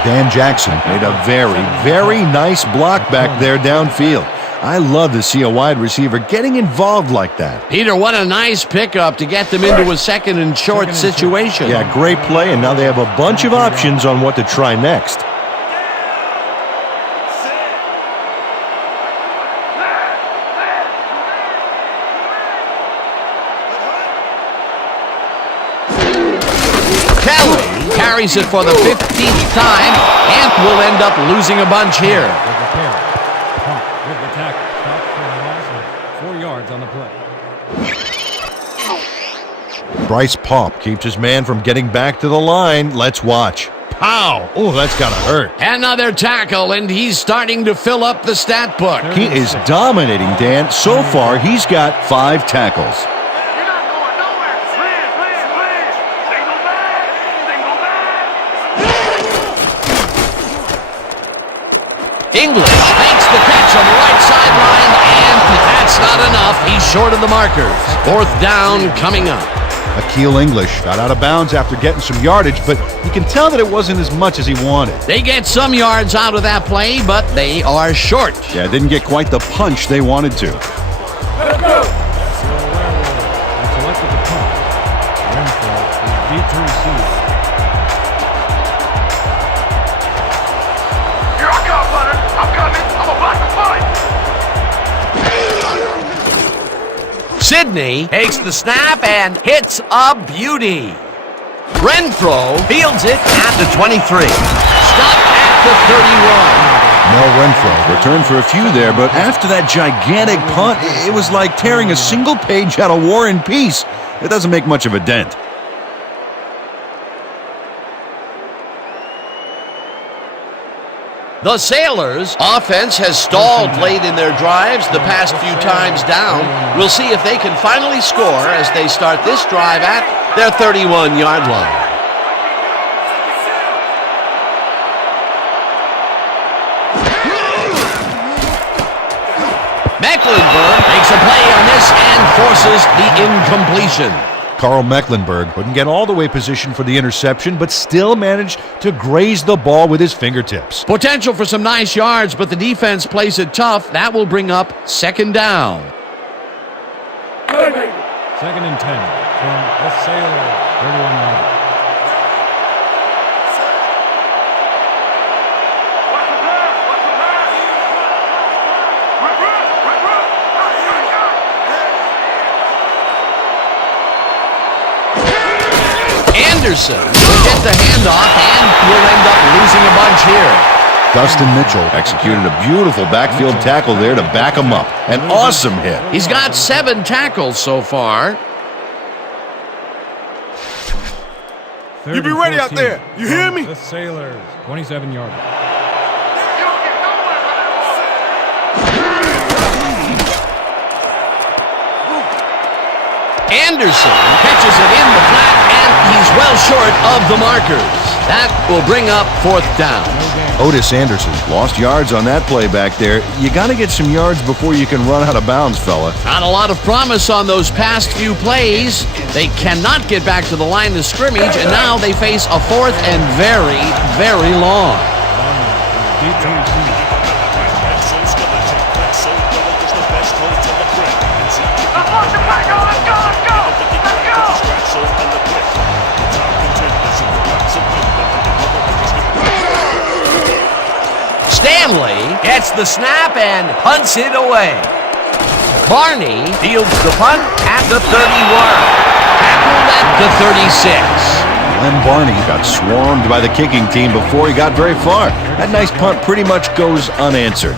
Dan Jackson made a very, very nice block back there downfield. I love to see a wide receiver getting involved like that. Peter, what a nice pickup to get them into a second and short situation. Yeah, great play, and now they have a bunch of options on what to try next. Kelly carries it for the 15th time and will end up losing a bunch here. With the tackle. Stop for a loss of 4 yards on the play. Bryce Paup keeps his man from getting back to the line. Let's watch. Pow! Oh, that's gotta hurt. Another tackle, and he's starting to fill up the stat book. He is dominating, Dan. So far, he's got 5 tackles. You're not going nowhere. Please. Single back. Single back. English makes the catch on the right sideline, and that's not enough. He's short of the markers. Fourth down coming up. Akeel English got out of bounds after getting some yardage, but you can tell that it wasn't as much as he wanted. They get some yards out of that play, but they are short. Yeah, didn't get quite the punch they wanted to. Let's go. So Werewolves have selected the punt. Renfro is deep to receive. Here I come, Leonard. I'm coming. I'm a block the punt. Sidney takes the snap and hits a beauty. Renfro fields it at the 23. Stopped at the 31. Mel Renfro returned for a few there, but after that gigantic punt, it was like tearing a single page out of War and Peace. It doesn't make much of a dent. The Sailors' offense has stalled late in their drives the past few times down. We'll see if they can finally score as they start this drive at their 31-yard line. Mecklenburg makes a play on this and forces the incompletion. Carl Mecklenburg couldn't get all the way positioned for the interception, but still managed to graze the ball with his fingertips. Potential for some nice yards, but the defense plays it tough. That will bring up second down. 2nd and 10 from the Sailors. 31 yards. Watch the pass. Watch the pass. Anderson will get the handoff and will end up losing a bunch here. Dustin Mitchell executed a beautiful backfield tackle there to back him up. An awesome hit. He's got 7 tackles so far. You be ready out there. You hear me? The Sailors. 27 yards. You don't get nowhere, Anderson catches it in the flat, and he's well short of the markers. That will bring up fourth down. No gain. Otis Anderson lost yards on that play back there. You got to get some yards before you can run out of bounds, fella. Not a lot of promise on those past few plays. They cannot get back to the line of scrimmage, and now they face a fourth and very, very long. Stanley gets the snap and punts it away. Barney fields the punt at the 31. Tackled at the 36. Glenn Barney got swarmed by the kicking team before he got very far. That nice punt pretty much goes unanswered.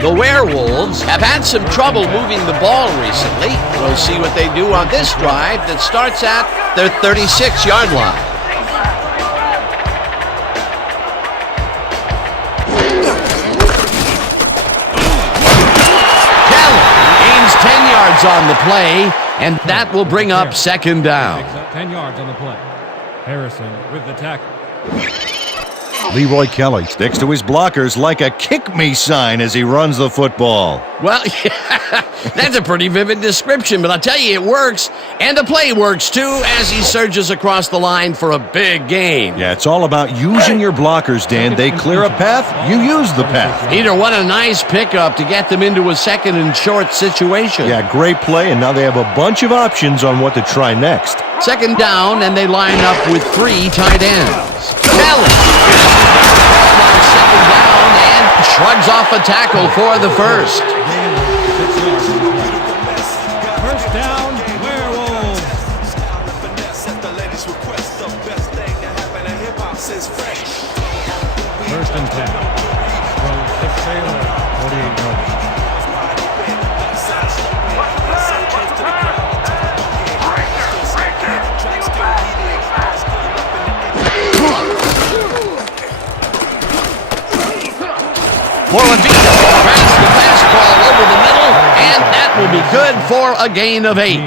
The Werewolves have had some trouble moving the ball recently. We'll see what they do on this drive that starts at their 36-yard line. Kelly gains 10 yards on the play, and that will bring up second down. 10 yards on the play. Harrison with the tackle. Leroy Kelly sticks to his blockers like a kick-me sign as he runs the football. Well, yeah, that's a pretty vivid description, but I'll tell you, it works, and the play works, too, as he surges across the line for a big gain. Yeah, it's all about using your blockers, Dan. They clear a path, you use the path. Peter, what a nice pickup to get them into a second and short situation. Yeah, great play, and now they have a bunch of options on what to try next. Second down, and they line up with 3 tight ends. Kelly second down and shrugs off a tackle for the first. First down, Werewolves. First and 10. From the Sailor, 48 yards. Moravito grabs the fastball over the middle, and that will be good for a gain of 8.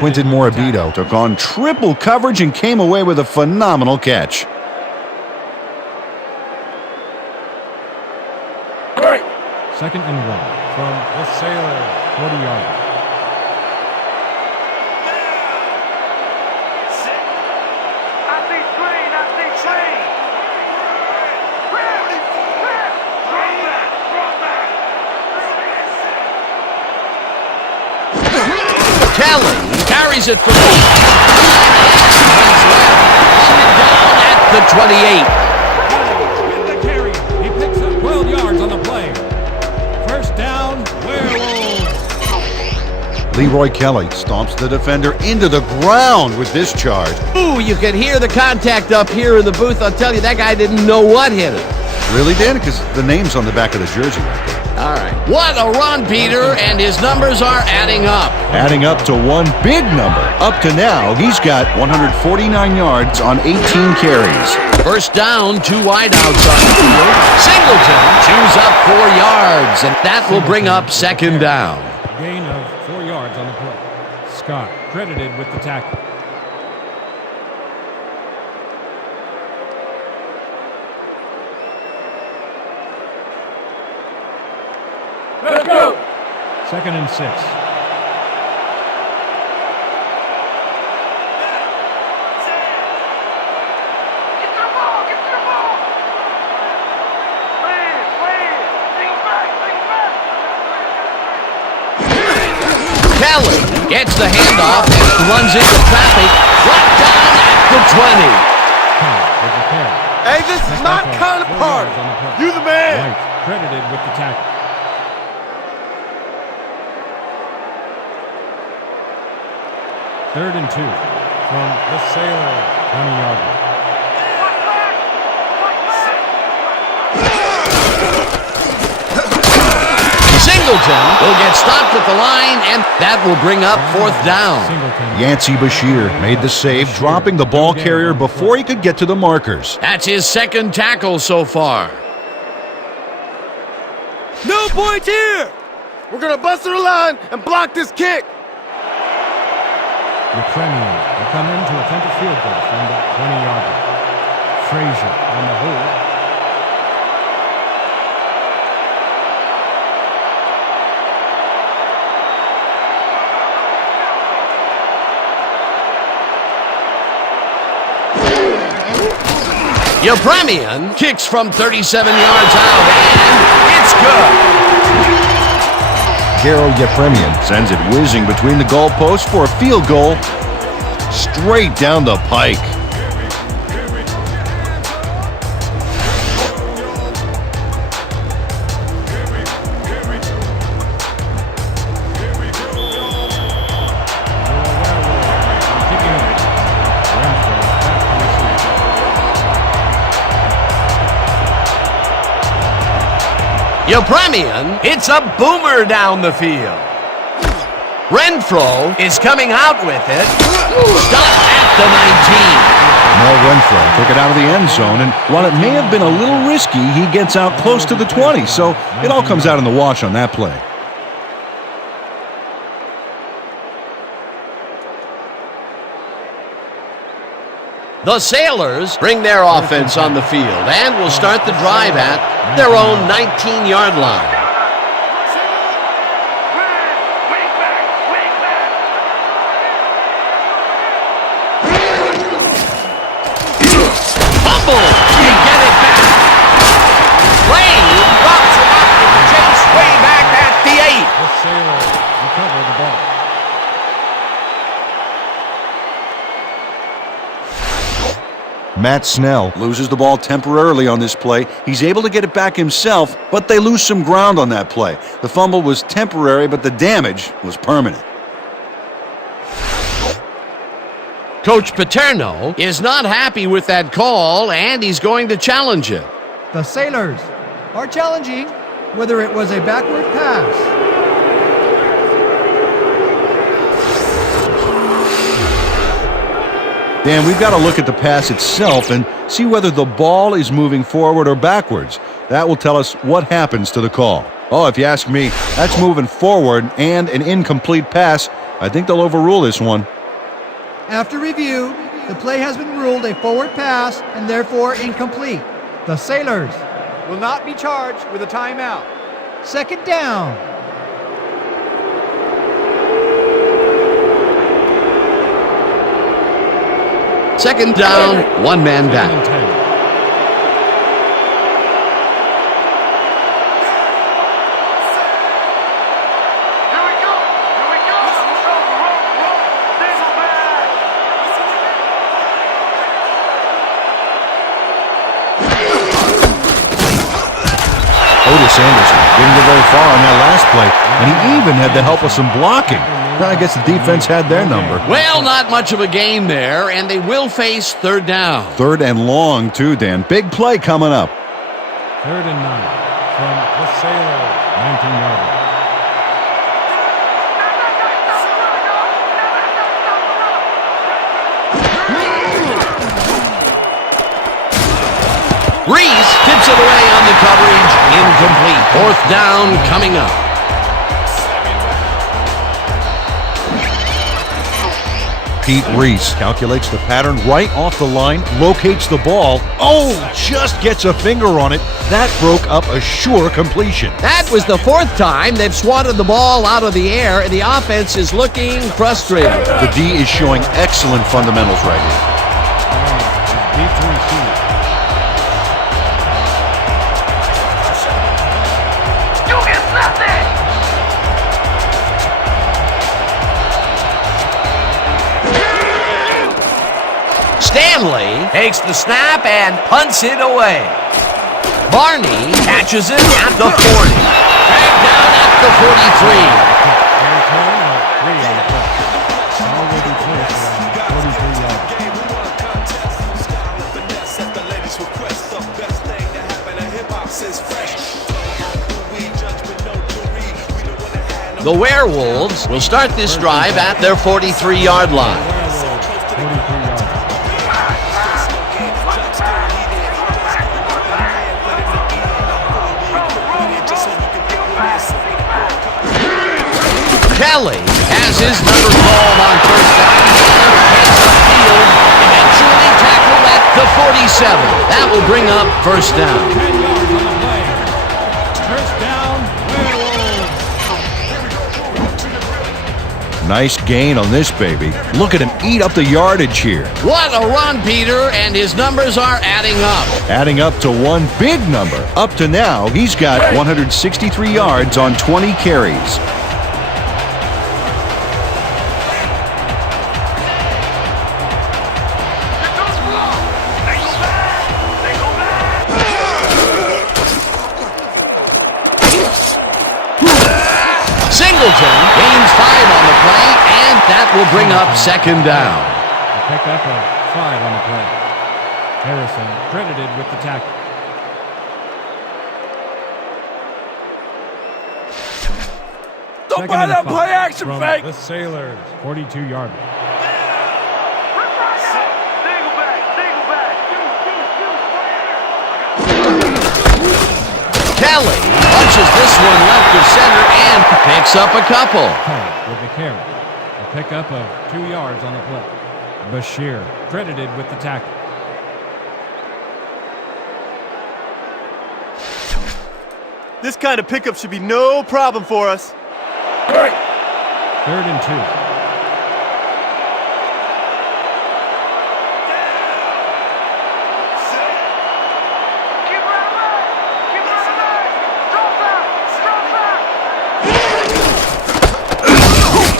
Quinton Morabito took on triple coverage and came away with a phenomenal catch. Second and 1 from the Sailor, 40 yards. Kelly carries it for the down at the 28. With the carry, he picks up 12 yards on the play. First down, Werewolves. Leroy Kelly stomps the defender into the ground with this charge. Ooh, you can hear the contact up here in the booth. I'll tell you, that guy didn't know what hit him. Really, Dan? Because the name's on the back of the jersey right there. All right. What a run, Peter, and his numbers are adding up. Adding up to one big number. Up to now, he's got 149 yards on 18 carries. First down, 2 wideouts on the field. Singleton chews up 4 yards, and that will bring up second down. Gain of 4 yards on the play. Scott credited with the tackle. Let's go! Second and 6. Get to the ball! Get to the ball! Play it! Think back! Kelly gets the handoff and runs into traffic. Brought down at the 20. With the carry. Hey, this is my kind of party. You the man. White credited with the tackle. Third and 2 from the Sailor, 20-yard line. Singleton will get stopped at the line, and that will bring up fourth down. Yancey Bashir made the save, dropping the ball carrier before he could get to the markers. That's his second tackle so far. No points here. We're going to bust through the line and block this kick. Yepremian will come in to attempt a field goal from the 20-yard line. Frazier on the hold. Yepremian kicks from 37 yards out, and it's good. Garo Yepremian sends it whizzing between the goalposts for a field goal straight down the pike. Yepremian hits a boomer down the field. Renfro is coming out with it. Stopped at the 19. Mel Renfro took it out of the end zone, and while it may have been a little risky, he gets out close to the 20, so it all comes out in the wash on that play. The Sailors bring their offense on the field and will start the drive at their own 19-yard line. Fumble! They get it back. Lane drops it up to the chase way back at the 8. The Sailors recover the ball. Matt Snell loses the ball temporarily on this play. He's able to get it back himself, but they lose some ground on that play. The fumble was temporary, but the damage was permanent. Coach Paterno is not happy with that call, and he's going to challenge it. The Sailors are challenging whether it was a backward pass. Dan, we've got to look at the pass itself and see whether the ball is moving forward or backwards. That will tell us what happens to the call. Oh, if you ask me, that's moving forward and an incomplete pass. I think they'll overrule this one. After review, the play has been ruled a forward pass and therefore incomplete. The Sailors will not be charged with a timeout. Second down. Second down, one man back. Here we go. Here we go. Diesel back. Otis Anderson didn't get very far on that last play, and he even had the help of some blocking. I guess the defense had their number. Well, not much of a gain there, and they will face third down. Third and long, too, Dan. Big play coming up. 3rd and 9 from the Sailors, 19-yard line. Reese tips it away on the coverage. Incomplete. Fourth down coming up. Pete Reese calculates the pattern right off the line, locates the ball. Oh, just gets a finger on it. That broke up a sure completion. That was the fourth time they've swatted the ball out of the air, and the offense is looking frustrated. The D is showing excellent fundamentals right here. Deep to receive. You get nothing. Stanley takes the snap and punts it away. Barney catches it at the 40. Dragged down at the 43. The Werewolves will start this drive at their 43-yard line. Kelly has his number called on first down. the 47. That will bring up first down. 10 yards on the play. First down, Werewolves. Nice gain on this baby. Look at him eat up the yardage here. What a run, Peter, and his numbers are adding up. Adding up to one big number. Up to now, he's got 163 yards on 20 carries. Singleton gains 5 on the play, and that will bring up second down. A pickup of 5 on the play. Harrison credited with the tackle. Don't buy that play action from fake. the Sailors, 42-yarder. Single back, single back. Kelly punches this one left of center and picks up a couple. Kelly with the carry. A pickup of 2 yards on the play. Bashir credited with the tackle. This kind of pickup should be no problem for us. Third and 2. Keep it alive. Keep it alive. Drop back. Drop back.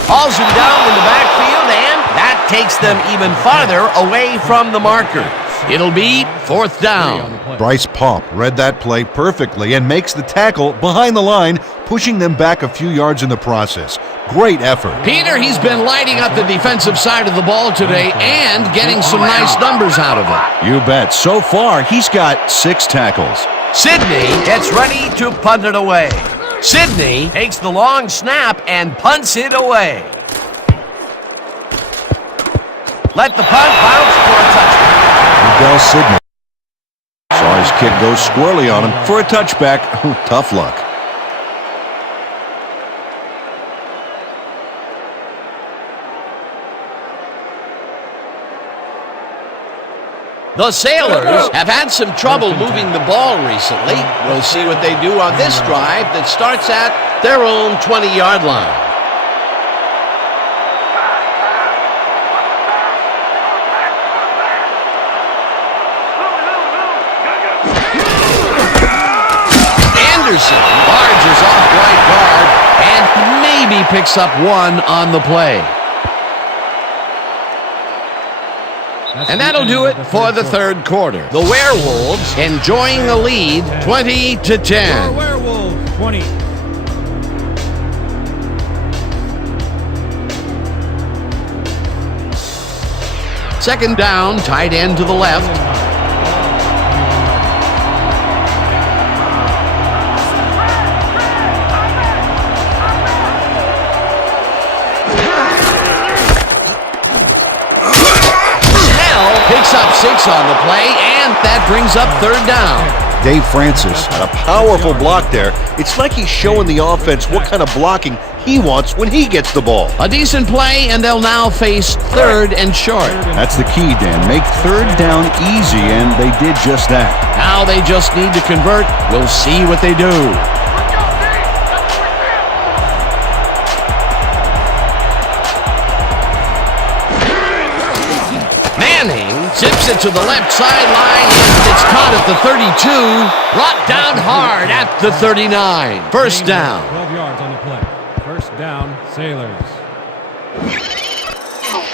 Hauls him down in the backfield, and that takes them even farther away from the marker. It'll be fourth down. Bryce Pomp read that play perfectly and makes the tackle behind the line, pushing them back a few yards in the process. Great effort. Peter, he's been lighting up the defensive side of the ball today and getting some nice numbers out of it. You bet. So far, he's got 6 tackles. Sidney gets ready to punt it away. Sidney takes the long snap and punts it away. Let the punt bounce for a touchdown. Miguel Sidney saw his kid go squirrely on him for a touchback. Tough luck. The Sailors have had some trouble moving the ball recently. We'll see what they do on this drive that starts at their own 20-yard line. Anderson barges off right guard and maybe picks up 1 on the play. And that'll do it for the third quarter. The Werewolves enjoying a lead 20-10. Werewolves, 20. Second down, tight end to the left. Picks up 6 on the play, and that brings up third down. Dave Francis had a powerful block there. It's like he's showing the offense what kind of blocking he wants when he gets the ball. A decent play, and they'll now face third and short. That's the key, Dan. Make third down easy, and they did just that. Now they just need to convert. We'll see what they do. Zips it to the left sideline, and it's caught at the 32. Brought down hard at the 39. First down. 12 yards on the play. First down, Sailors.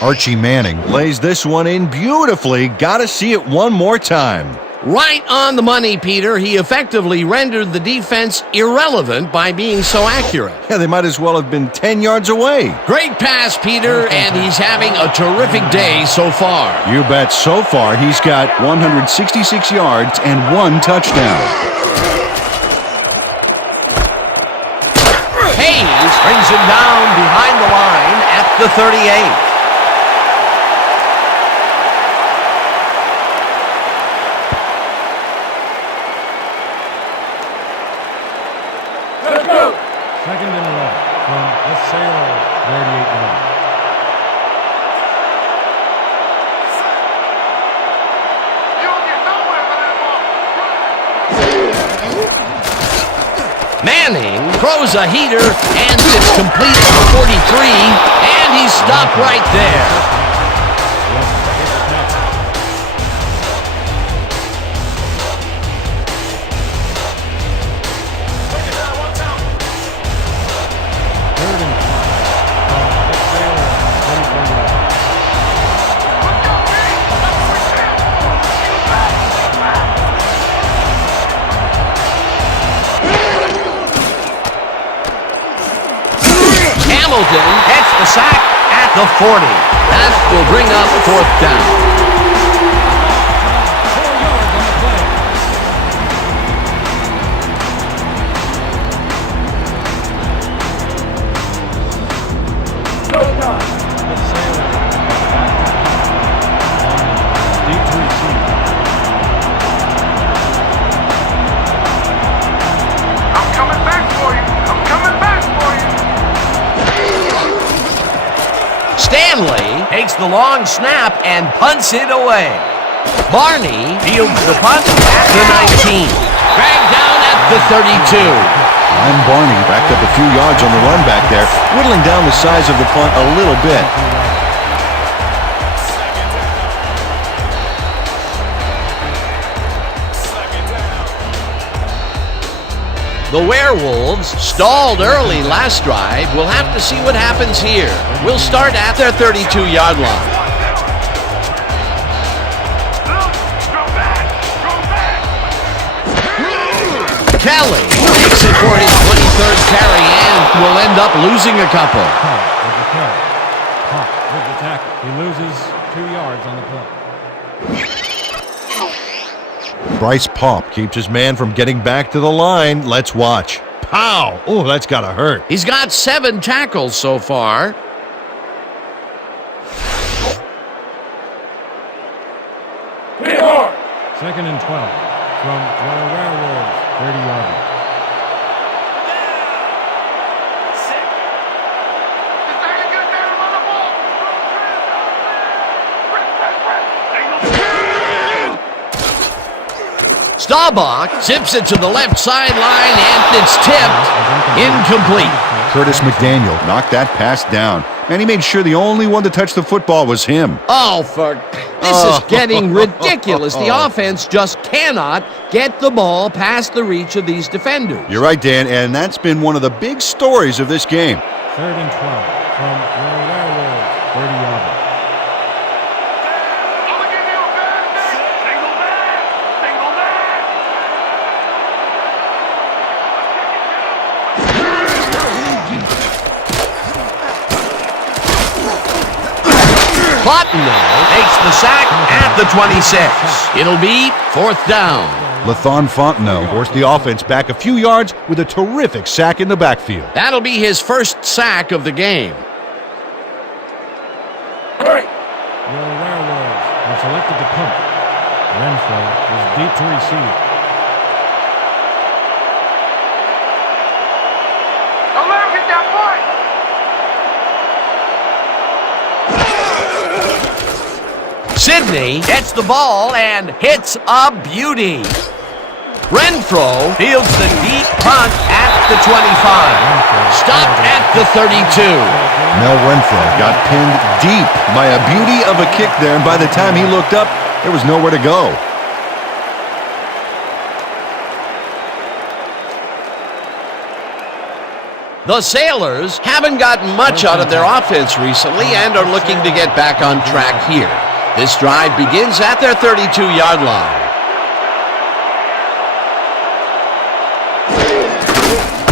Archie Manning lays this one in beautifully. Gotta see it one more time. Right on the money, Peter. He effectively rendered the defense irrelevant by being so accurate. Yeah, they might as well have been 10 yards away. Great pass, Peter, and he's having a terrific day so far. You bet. So far, he's got 166 yards and 1 touchdown. Hayes brings him down behind the line at the 38. Second and 11 from the Sailors, 38 yards. Manning throws a heater, and it's complete at the 43, and he's stopped right there. Hamilton gets the sack at the 40. That will bring up 4th down. I'm coming back for you. I'm coming back for you. Stanley takes the long snap and punts it away. Barney fields the punt at the 19. Dragged down at the 32. And Barney backed up a few yards on the run back there, whittling down the size of the punt a little bit. The Werewolves stalled early last drive. We'll have to see what happens here. We'll start at their 32-yard line. Kelly takes it for his 23rd carry and will end up losing a couple. Pop with the tackle. He loses 2 yards on the play. Bryce Paup keeps his man from getting back to the line. Let's watch. Pow! Oh, that's gotta hurt. He's got 7 tackles so far. Second and 12 from the Werewolves, 30-yard. Staubach zips it to the left sideline, and it's tipped. Incomplete. Curtis McDaniel knocked that pass down, and he made sure the only one to touch the football was him. Oh, this is getting ridiculous. The offense just cannot get the ball past the reach of these defenders. You're right, Dan, and that's been one of the big stories of this game. Third and 12 from the Werewolves, 30-yard. Fontenot makes the sack at the 26. It'll be 4th down. Lathon Fontenot forced the offense back a few yards with a terrific sack in the backfield. That'll be his first sack of the game. The Werewolves have selected to punt. Renfro is deep to receive. Don't let him get that point. Sidney gets the ball and hits a beauty. Renfro fields the deep punt at the 25. Stopped at the 32. Mel Renfro got pinned deep by a beauty of a kick there, and by the time he looked up, there was nowhere to go. The Sailors haven't gotten much out of their offense recently and are looking to get back on track here. This drive begins at their 32-yard line.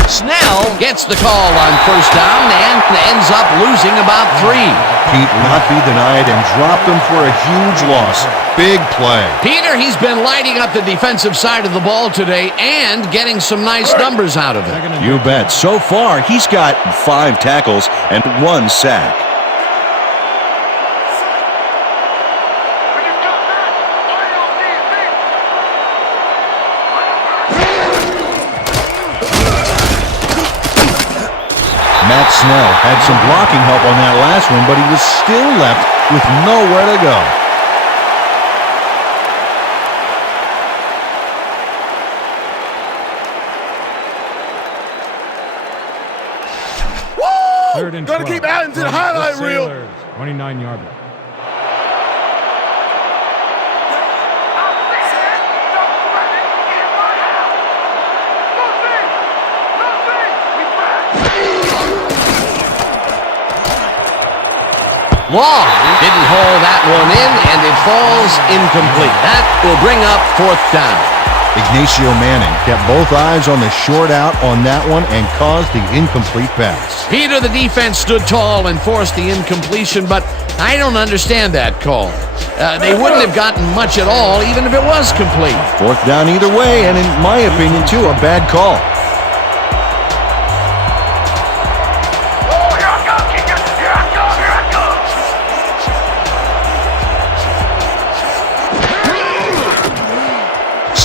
Snell gets the call on first down and ends up losing about 3. Pete will not be denied and dropped him for a huge loss. Big play. Peter, he's been lighting up the defensive side of the ball today and getting some nice numbers out of it. You bet. So far, he's got 5 tackles and 1 sack. Matt Snell had some blocking help on that last one, but he was still left with nowhere to go. Third and Gotta 12. keep adding to the From highlight the reel. Sailors, 29-yard line. Long didn't haul that one in, and it falls incomplete. That will bring up fourth down. Ignacio Manning kept both eyes on the short out on that one and caused the incomplete pass. Peter, the defense stood tall and forced the incompletion, but I don't understand that call. They wouldn't have gotten much at all, even if it was complete. Fourth down either way, and in my opinion, too, a bad call.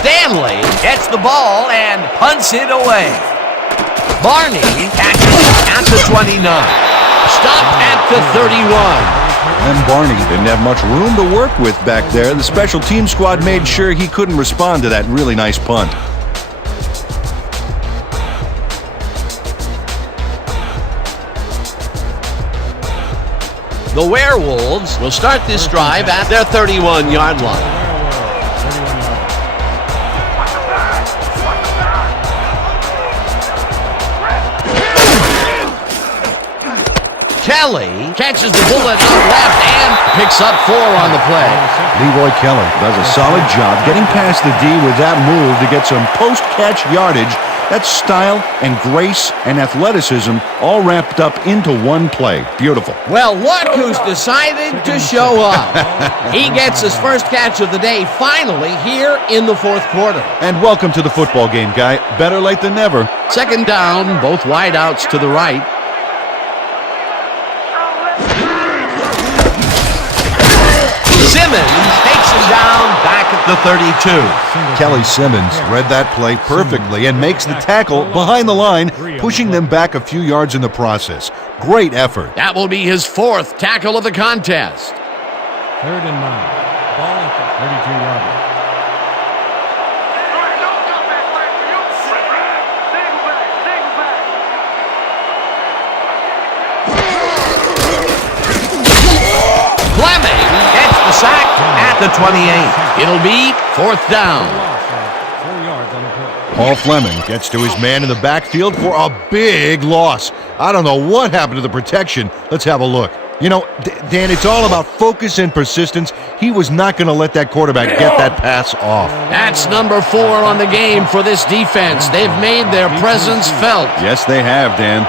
Stanley gets the ball and punts it away. Barney catches it at the 29. Stopped at the 31. And Barney didn't have much room to work with back there. The special team squad made sure he couldn't respond to that really nice punt. The Werewolves will start this drive at their 31-yard line. Kelly catches the bullet out left and picks up 4 on the play. Leroy Kelly does a solid job getting past the D with that move to get some post-catch yardage. That's style and grace and athleticism all wrapped up into one play. Beautiful. Well, look who's decided to show up. He gets his first catch of the day finally here in the fourth quarter. And welcome to the football game, guy. Better late than never. Second down, both wideouts to the right. Simmons takes him down back at the 32. Kelly Simmons read that play perfectly and makes the tackle behind the line, pushing them back a few yards in the process. Great effort. That will be his fourth tackle of the contest. Third and 9. Ball at the 32-yard line. Fleming gets the sack at the 28. It'll be fourth down. 4 yards on the play. Paul Fleming gets to his man in the backfield for a big loss. I don't know what happened to the protection. Let's have a look. You know, Dan, it's all about focus and persistence. He was not going to let that quarterback get that pass off. That's number 4 on the game for this defense. They've made their presence felt. Yes, they have, Dan.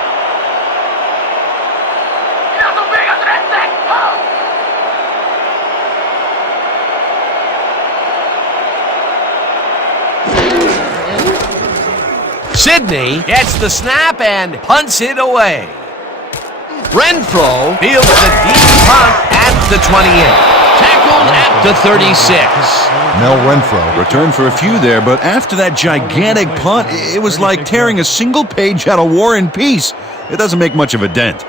Sidney gets the snap and punts it away. Renfro fields the deep punt at the 28. Tackled at the 36. Mel Renfro returned for a few there, but after that gigantic punt, it was like tearing a single page out of War and Peace. It doesn't make much of a dent.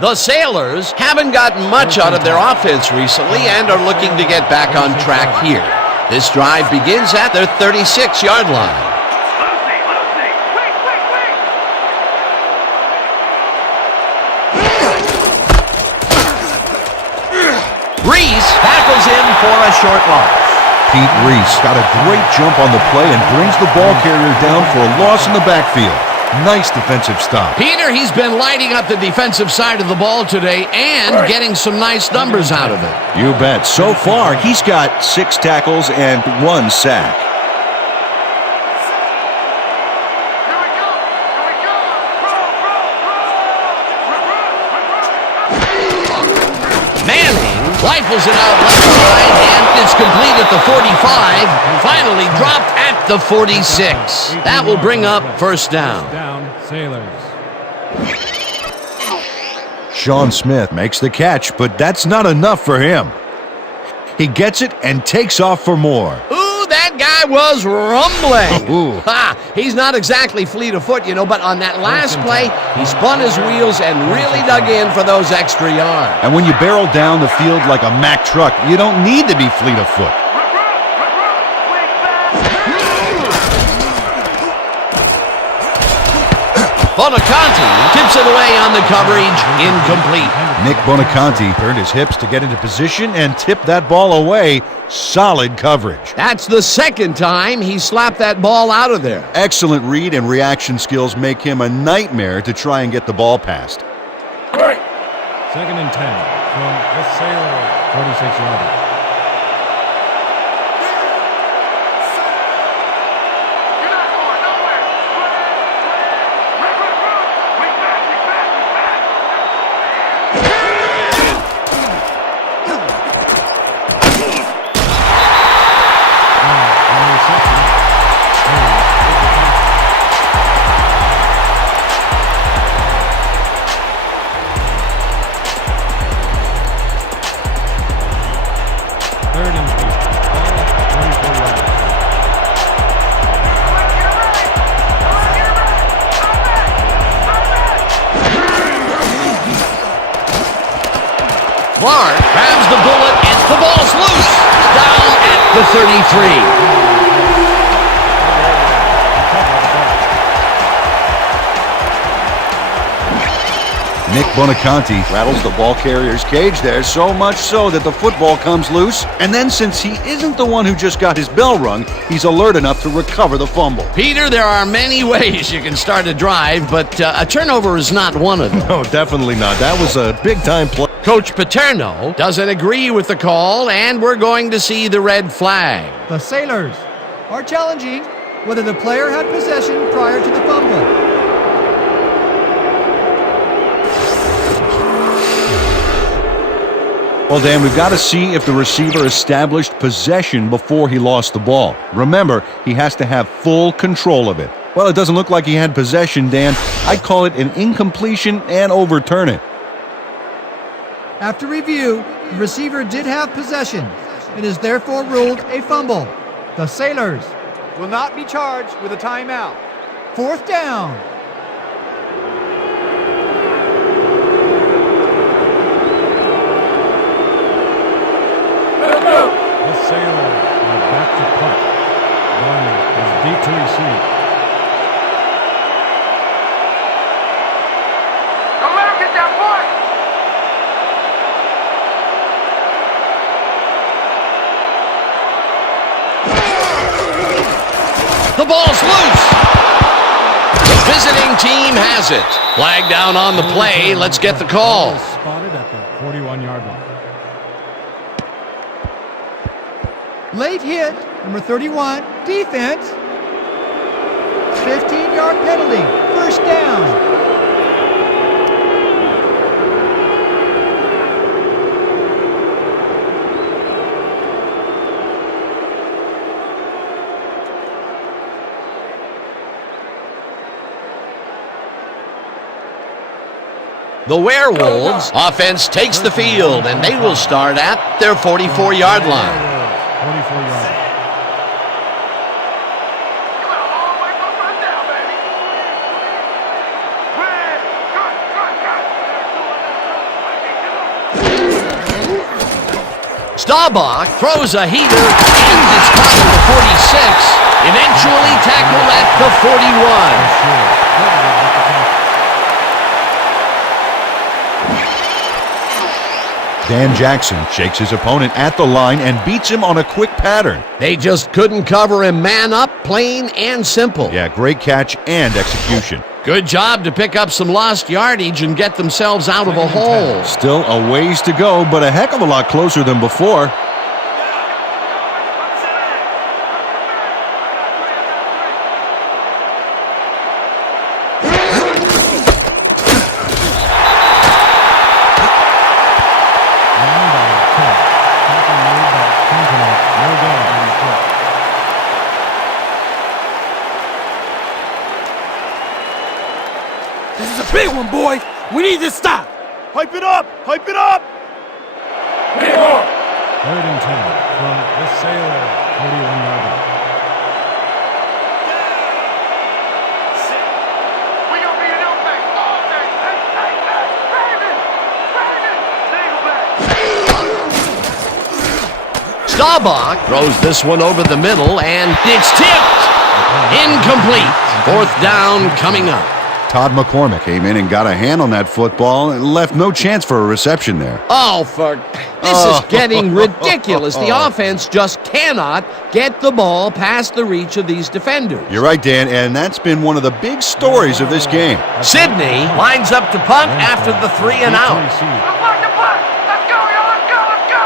The Sailors haven't gotten much out of their offense recently and are looking to get back on track here. This drive begins at their 36-yard line. Reese tackles him for a short loss. Pete Reese got a great jump on the play and brings the ball carrier down for a loss in the backfield. Nice defensive stop. Peter, he's been lighting up the defensive side of the ball today and getting some nice numbers out of it. You bet. So far, he's got 6 tackles and 1 sack. Manning rifles it out left side, and it's complete at the 45. Finally dropped at the 46. That will bring up first down. Sailors. Sean Smith makes the catch, but that's not enough for him. He gets it and takes off for more. Ooh, that guy was rumbling. Ooh. Ha! He's not exactly fleet of foot, but on that last play, he spun his wheels and really dug in for those extra yards. And when you barrel down the field like a Mack truck, you don't need to be fleet of foot. Bonaconti tips it away on the coverage, incomplete. Nick Bonaconti turned his hips to get into position and tipped that ball away. Solid coverage. That's the second time he slapped that ball out of there. Excellent read and reaction skills make him a nightmare to try and get the ball past. 2nd and 10 from the Sailors, 46-yarder. You're not going nowhere. We back. Clark grabs the bullet and the ball's loose. Down at the 33. Nick Bonaconti rattles the ball carrier's cage there, so much so that the football comes loose. And then since he isn't the one who just got his bell rung, he's alert enough to recover the fumble. Peter, there are many ways you can start a drive, but a turnover is not one of them. No, definitely not. That was a big-time play. Coach Paterno doesn't agree with the call, and we're going to see the red flag. The Sailors are challenging whether the player had possession prior to the fumble. Well, Dan, we've got to see if the receiver established possession before he lost the ball. Remember, he has to have full control of it. Well, it doesn't look like he had possession, Dan. I'd call it an incompletion and overturn it. After review, the receiver did have possession. It is therefore ruled a fumble. The Sailors will not be charged with a timeout. 4th down. The Sailors are back to punt. One is deep to receive. Don't let him get that point. The ball's loose. The visiting team has it. Flag down on the play. Let's get the call. Spotted at the 41-yard line. Late hit, number 31, defense. 15-yard penalty, 1st down. The Werewolves offense takes the field, and they will start at their 44-yard line. 44-yard. You got a long way from first down, baby. Red, cut. Staubach throws a heater, and it's caught at the 46, eventually tackled at the 41. Dan Jackson shakes his opponent at the line and beats him on a quick pattern. They just couldn't cover him man up, plain and simple. Yeah, great catch and execution. Good job to pick up some lost yardage and get themselves out of a hole. Still a ways to go, but a heck of a lot closer than before. This is a big one, boy. We need to stop. Hype it up. Hype it up. 3rd and 10 from the Sailors, 41-yard line. We gonna be in your face all day. Hey, Raven. Staubach throws this one over the middle, and it's tipped. Incomplete. 4th down coming up. Todd McCormick came in and got a hand on that football and left no chance for a reception there. Oh, this is getting ridiculous. The offense just cannot get the ball past the reach of these defenders. You're right, Dan, and that's been one of the big stories of this game. Sidney lines up to punt after the 3 and out. Let's go, y'all. Let's go.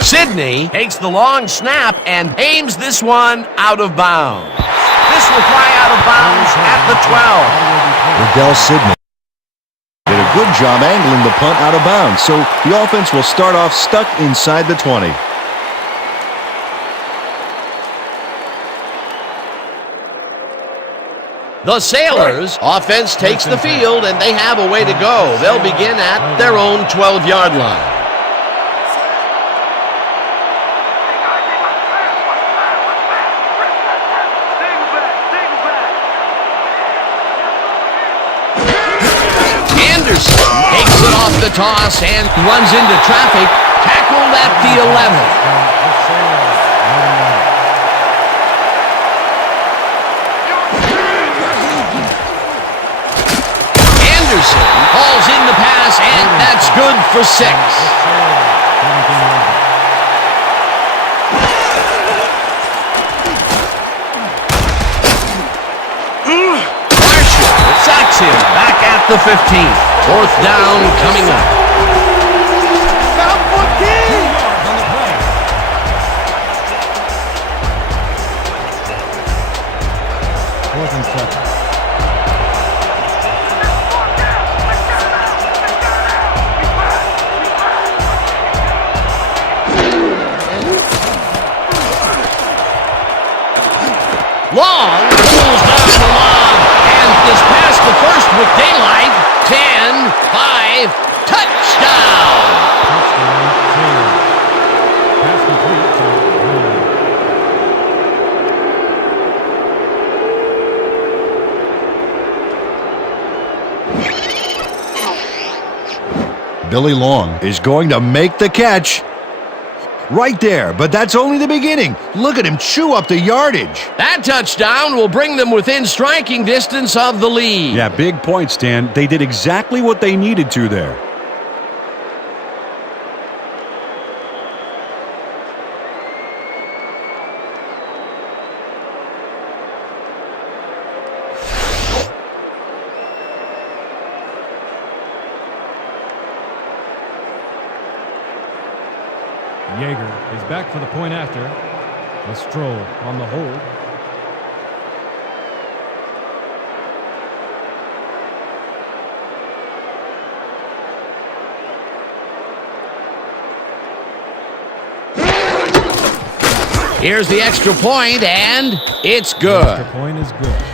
Sidney takes the long snap and aims this one out of bounds. This will fly out of bounds at the 12. Riddell Sidney did a good job angling the punt out of bounds, so the offense will start off stuck inside the 20. The Sailors offense takes the field, and they have a way to go. They'll begin at their own 12-yard line. Anderson takes it off the toss and runs into traffic, tackled at the 11. Anderson hauls in the pass, and that's good for 6. Marshall sacks him back at the 15. 4th down coming up. About 14! Fourth and 7. Long pulls down the lob and is past the first with daylight. 10, 5, touchdown! Pass complete to Billy Long is going to make the catch. Right there, but that's only the beginning. Look at him chew up the yardage. That touchdown will bring them within striking distance of the lead. Yeah, big point, Stan. They did exactly what they needed to there. Yeager is back for the point after. A Stroll on the hold. Here's the extra point, and it's good. The extra point is good.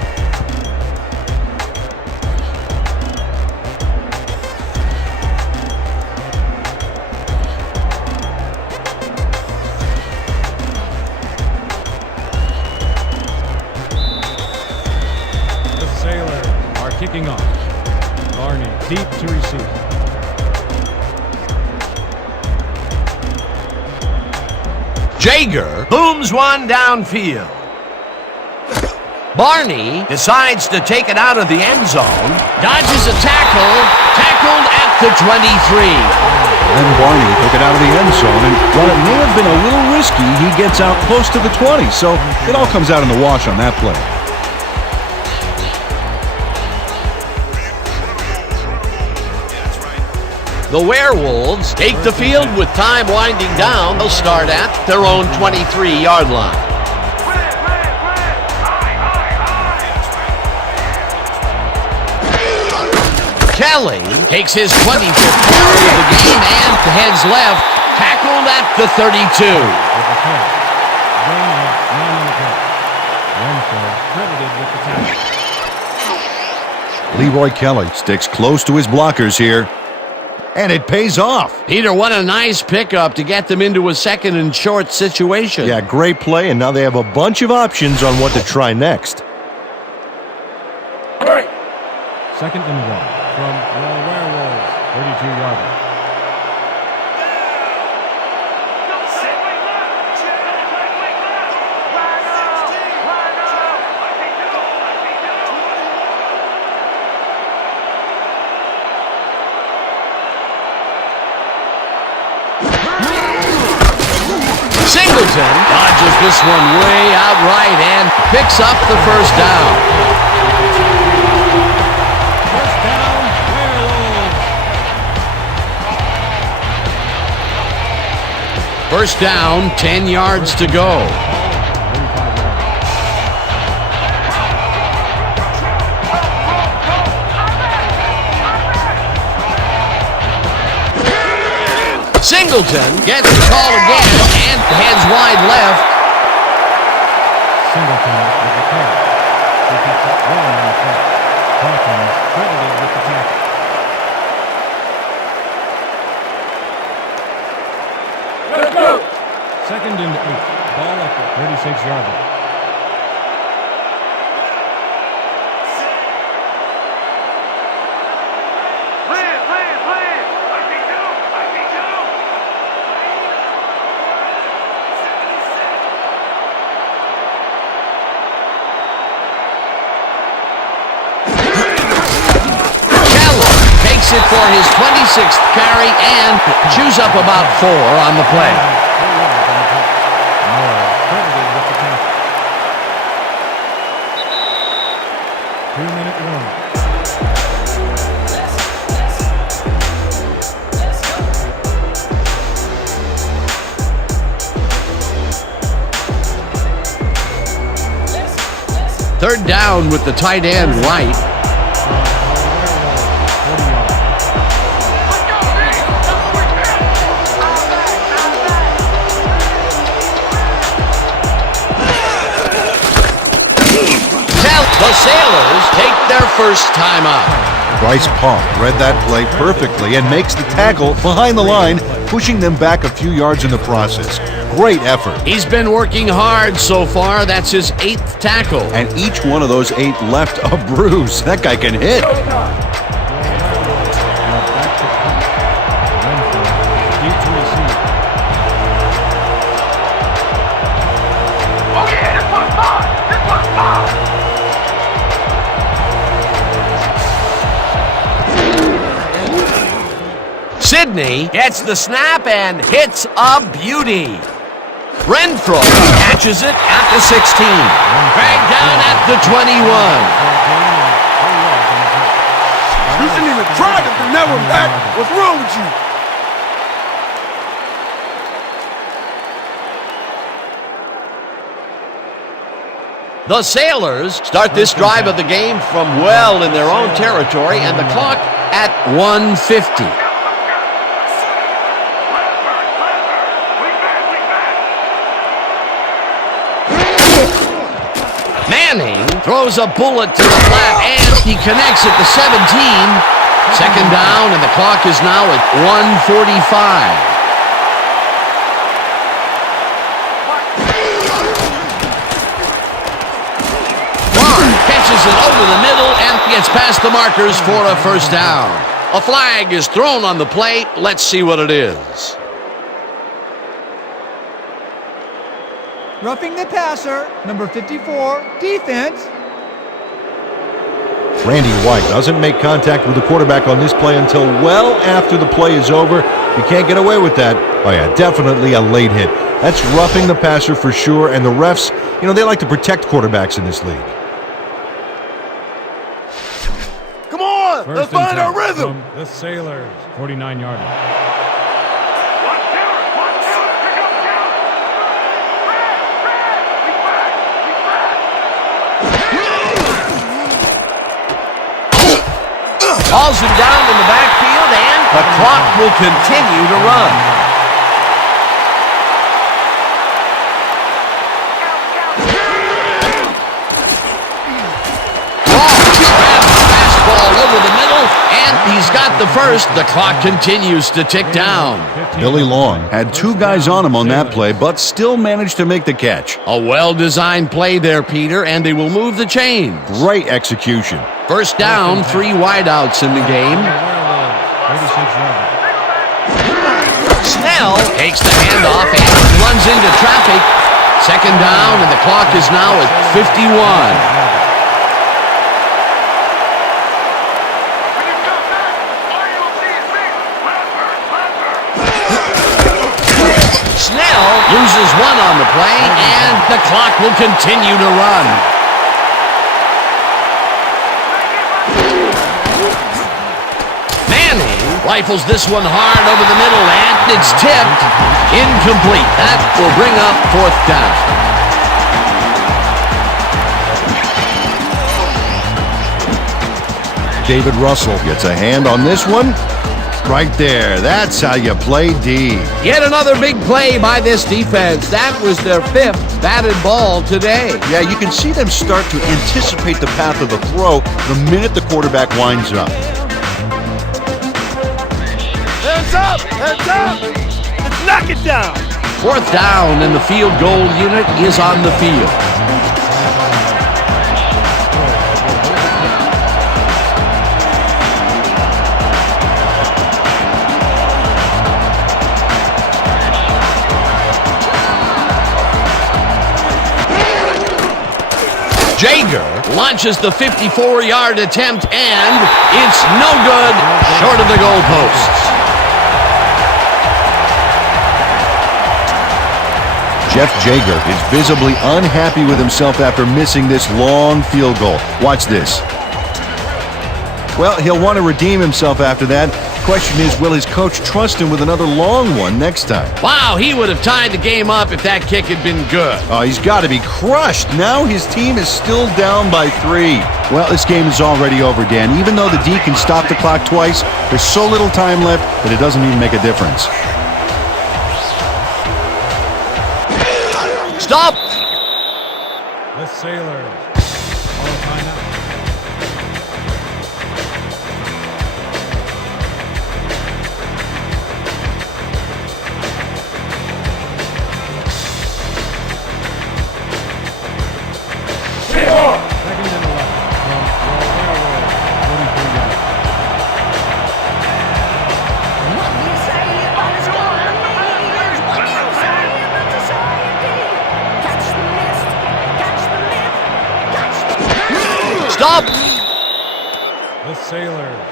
Kicking off. Barney deep to receive. Jaeger booms one downfield. Barney decides to take it out of the end zone. Dodges a tackle. Tackled at the 23. And Barney took it out of the end zone, and while it may have been a little risky, he gets out close to the 20, so it all comes out in the wash on that play. The Werewolves take the field with time winding down. They'll start at their own 23-yard line. Kelly takes his 25th carry of the game and heads left, tackled at the 32. With the catch. Gain of 9 on the play. Renfro credited with the tackle. Leroy Kelly sticks close to his blockers here. And it pays off. Peter, what a nice pickup to get them into a second and short situation. Yeah, great play, and now they have a bunch of options on what to try next. Second and 1 from the Werewolves, 32-yard line. Singleton dodges this one way out right and picks up the first down. First down, Werewolves. First down, 10 yards to go. Singleton gets the call again and heads wide left. Singleton with the catch. He picks up 1 on the play. Hawkins credited with the tackle. Let's go. 2nd and 8. Ball up at 36-yard line. It for his 26th carry and chews up about 4 on the play. Credited with the tackle. 2-minute warning. Third down with the tight end right. The Sailors take their first time out. Bryce Park read that play perfectly and makes the tackle behind the line, pushing them back a few yards in the process. Great effort. He's been working hard so far. That's his 8th tackle. And each one of those 8 left a bruise. That guy can hit. Sidney gets the snap and hits a beauty. Renfro catches it at the 16. Dragged down at the 21. You didn't even try to bring that one back. What's wrong with you? The Sailors start this drive of the game from well in their own territory and the clock at 1:50. Manning throws a bullet to the flat and he connects at the 17. Second down and the clock is now at 1:45. Catches it over the middle and gets past the markers for a first down. A flag is thrown on the play. Let's see what it is. Roughing the passer, number 54, defense. Randy White doesn't make contact with the quarterback on this play until well after the play is over. You can't get away with that. Oh yeah, definitely a late hit. That's roughing the passer for sure, and the refs, they like to protect quarterbacks in this league. Come on, let's find our rhythm. From the Sailors, 49-yard line. Hauls him down in the backfield, and the clock will continue to run. Grabs the fastball over the middle, and he's got the first. The clock continues to tick down. Billy Long had 2 guys on him on that play, but still managed to make the catch. A well-designed play there, Peter, and they will move the chains. Great execution. First down, 3 wideouts in the game. Snell takes the handoff and runs into traffic. Second down, and the clock is now at 51. Snell still loses one on the play, and the clock will continue to run. Manning rifles this one hard over the middle, and it's tipped. Incomplete. That will bring up fourth down. David Russell gets a hand on this one. Right there. That's how you play D. Yet another big play by this defense. That was their fifth batted ball today. Yeah, you can see them start to anticipate the path of the throw the minute the quarterback winds up. Hands up! Hands up! Let's knock it down! Fourth down, and the field goal unit is on the field. Jager launches the 54-yard attempt, and it's no good, short of the goalposts. Jeff Jager is visibly unhappy with himself after missing this long field goal. Watch this. Well, he'll want to redeem himself after that. Question is, will his coach trust him with another long one next time? Wow, he would have tied the game up if that kick had been good. Oh, he's got to be crushed. Now his team is still down by 3. Well, this game is already over, Dan. Even though the D can stop the clock twice, there's so little time left that it doesn't even make a difference. Stop! The Sailors. All timeout. Second and 11 from the Werewolves. 43 yards. What do you say about his golden years? What do you say about society? Catch the mist, catch the myth, catch the... Stop! The Sailors.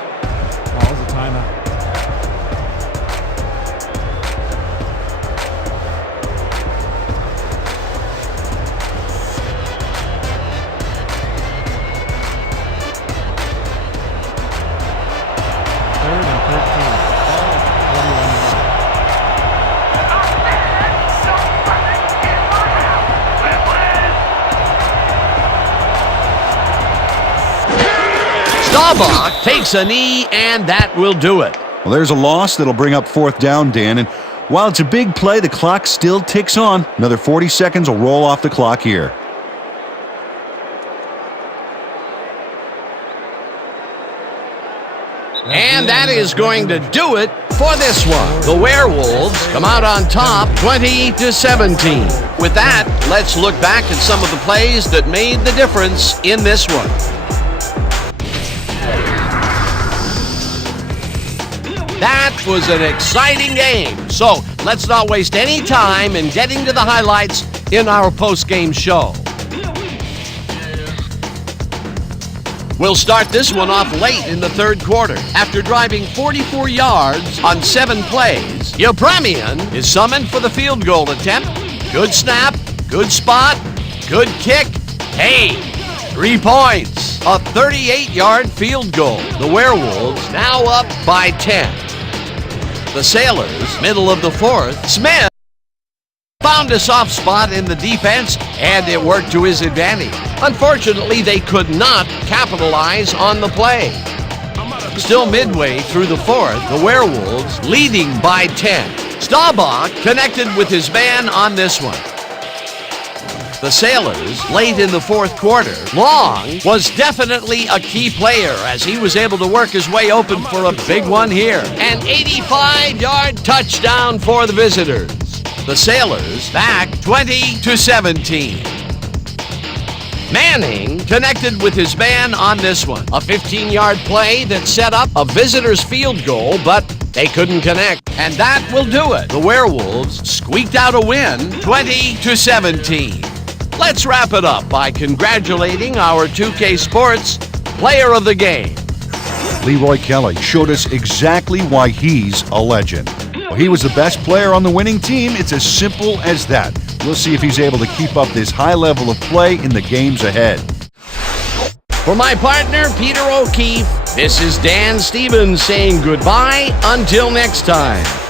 Calls a timeout. Third and 13. Ball, 41 yards. Staubach takes a knee, and that will do it. Well, there's a loss that'll bring up fourth down, Dan. And while it's a big play, the clock still ticks on. Another 40 seconds will roll off the clock here. And that is going to do it for this one. The Werewolves come out on top 20-17. With that, let's look back at some of the plays that made the difference in this one. That was an exciting game. So let's not waste any time in getting to the highlights in our post-game show. We'll start this one off late in the third quarter. After driving 44 yards on 7 plays, Yepremian is summoned for the field goal attempt. Good snap, good spot, good kick. Hey, 3 points. A 38-yard field goal. The Werewolves now up by 10. The Sailors, middle of the fourth. Smith found a soft spot in the defense, and it worked to his advantage. Unfortunately, they could not capitalize on the play. Still midway through the fourth, the Werewolves leading by 10. Staubach connected with his man on this one. The Sailors, late in the fourth quarter, Long was definitely a key player as he was able to work his way open for a big one here. An 85-yard touchdown for the visitors. The Sailors back 20-17. Manning connected with his man on this one. A 15-yard play that set up a visitor's field goal, but they couldn't connect. And that will do it. The Werewolves squeaked out a win 20-17. Let's wrap it up by congratulating our 2K Sports Player of the Game. Leroy Kelly showed us exactly why he's a legend. He was the best player on the winning team. It's as simple as that. We'll see if he's able to keep up this high level of play in the games ahead. For my partner, Peter O'Keefe, this is Dan Stevens saying goodbye until next time.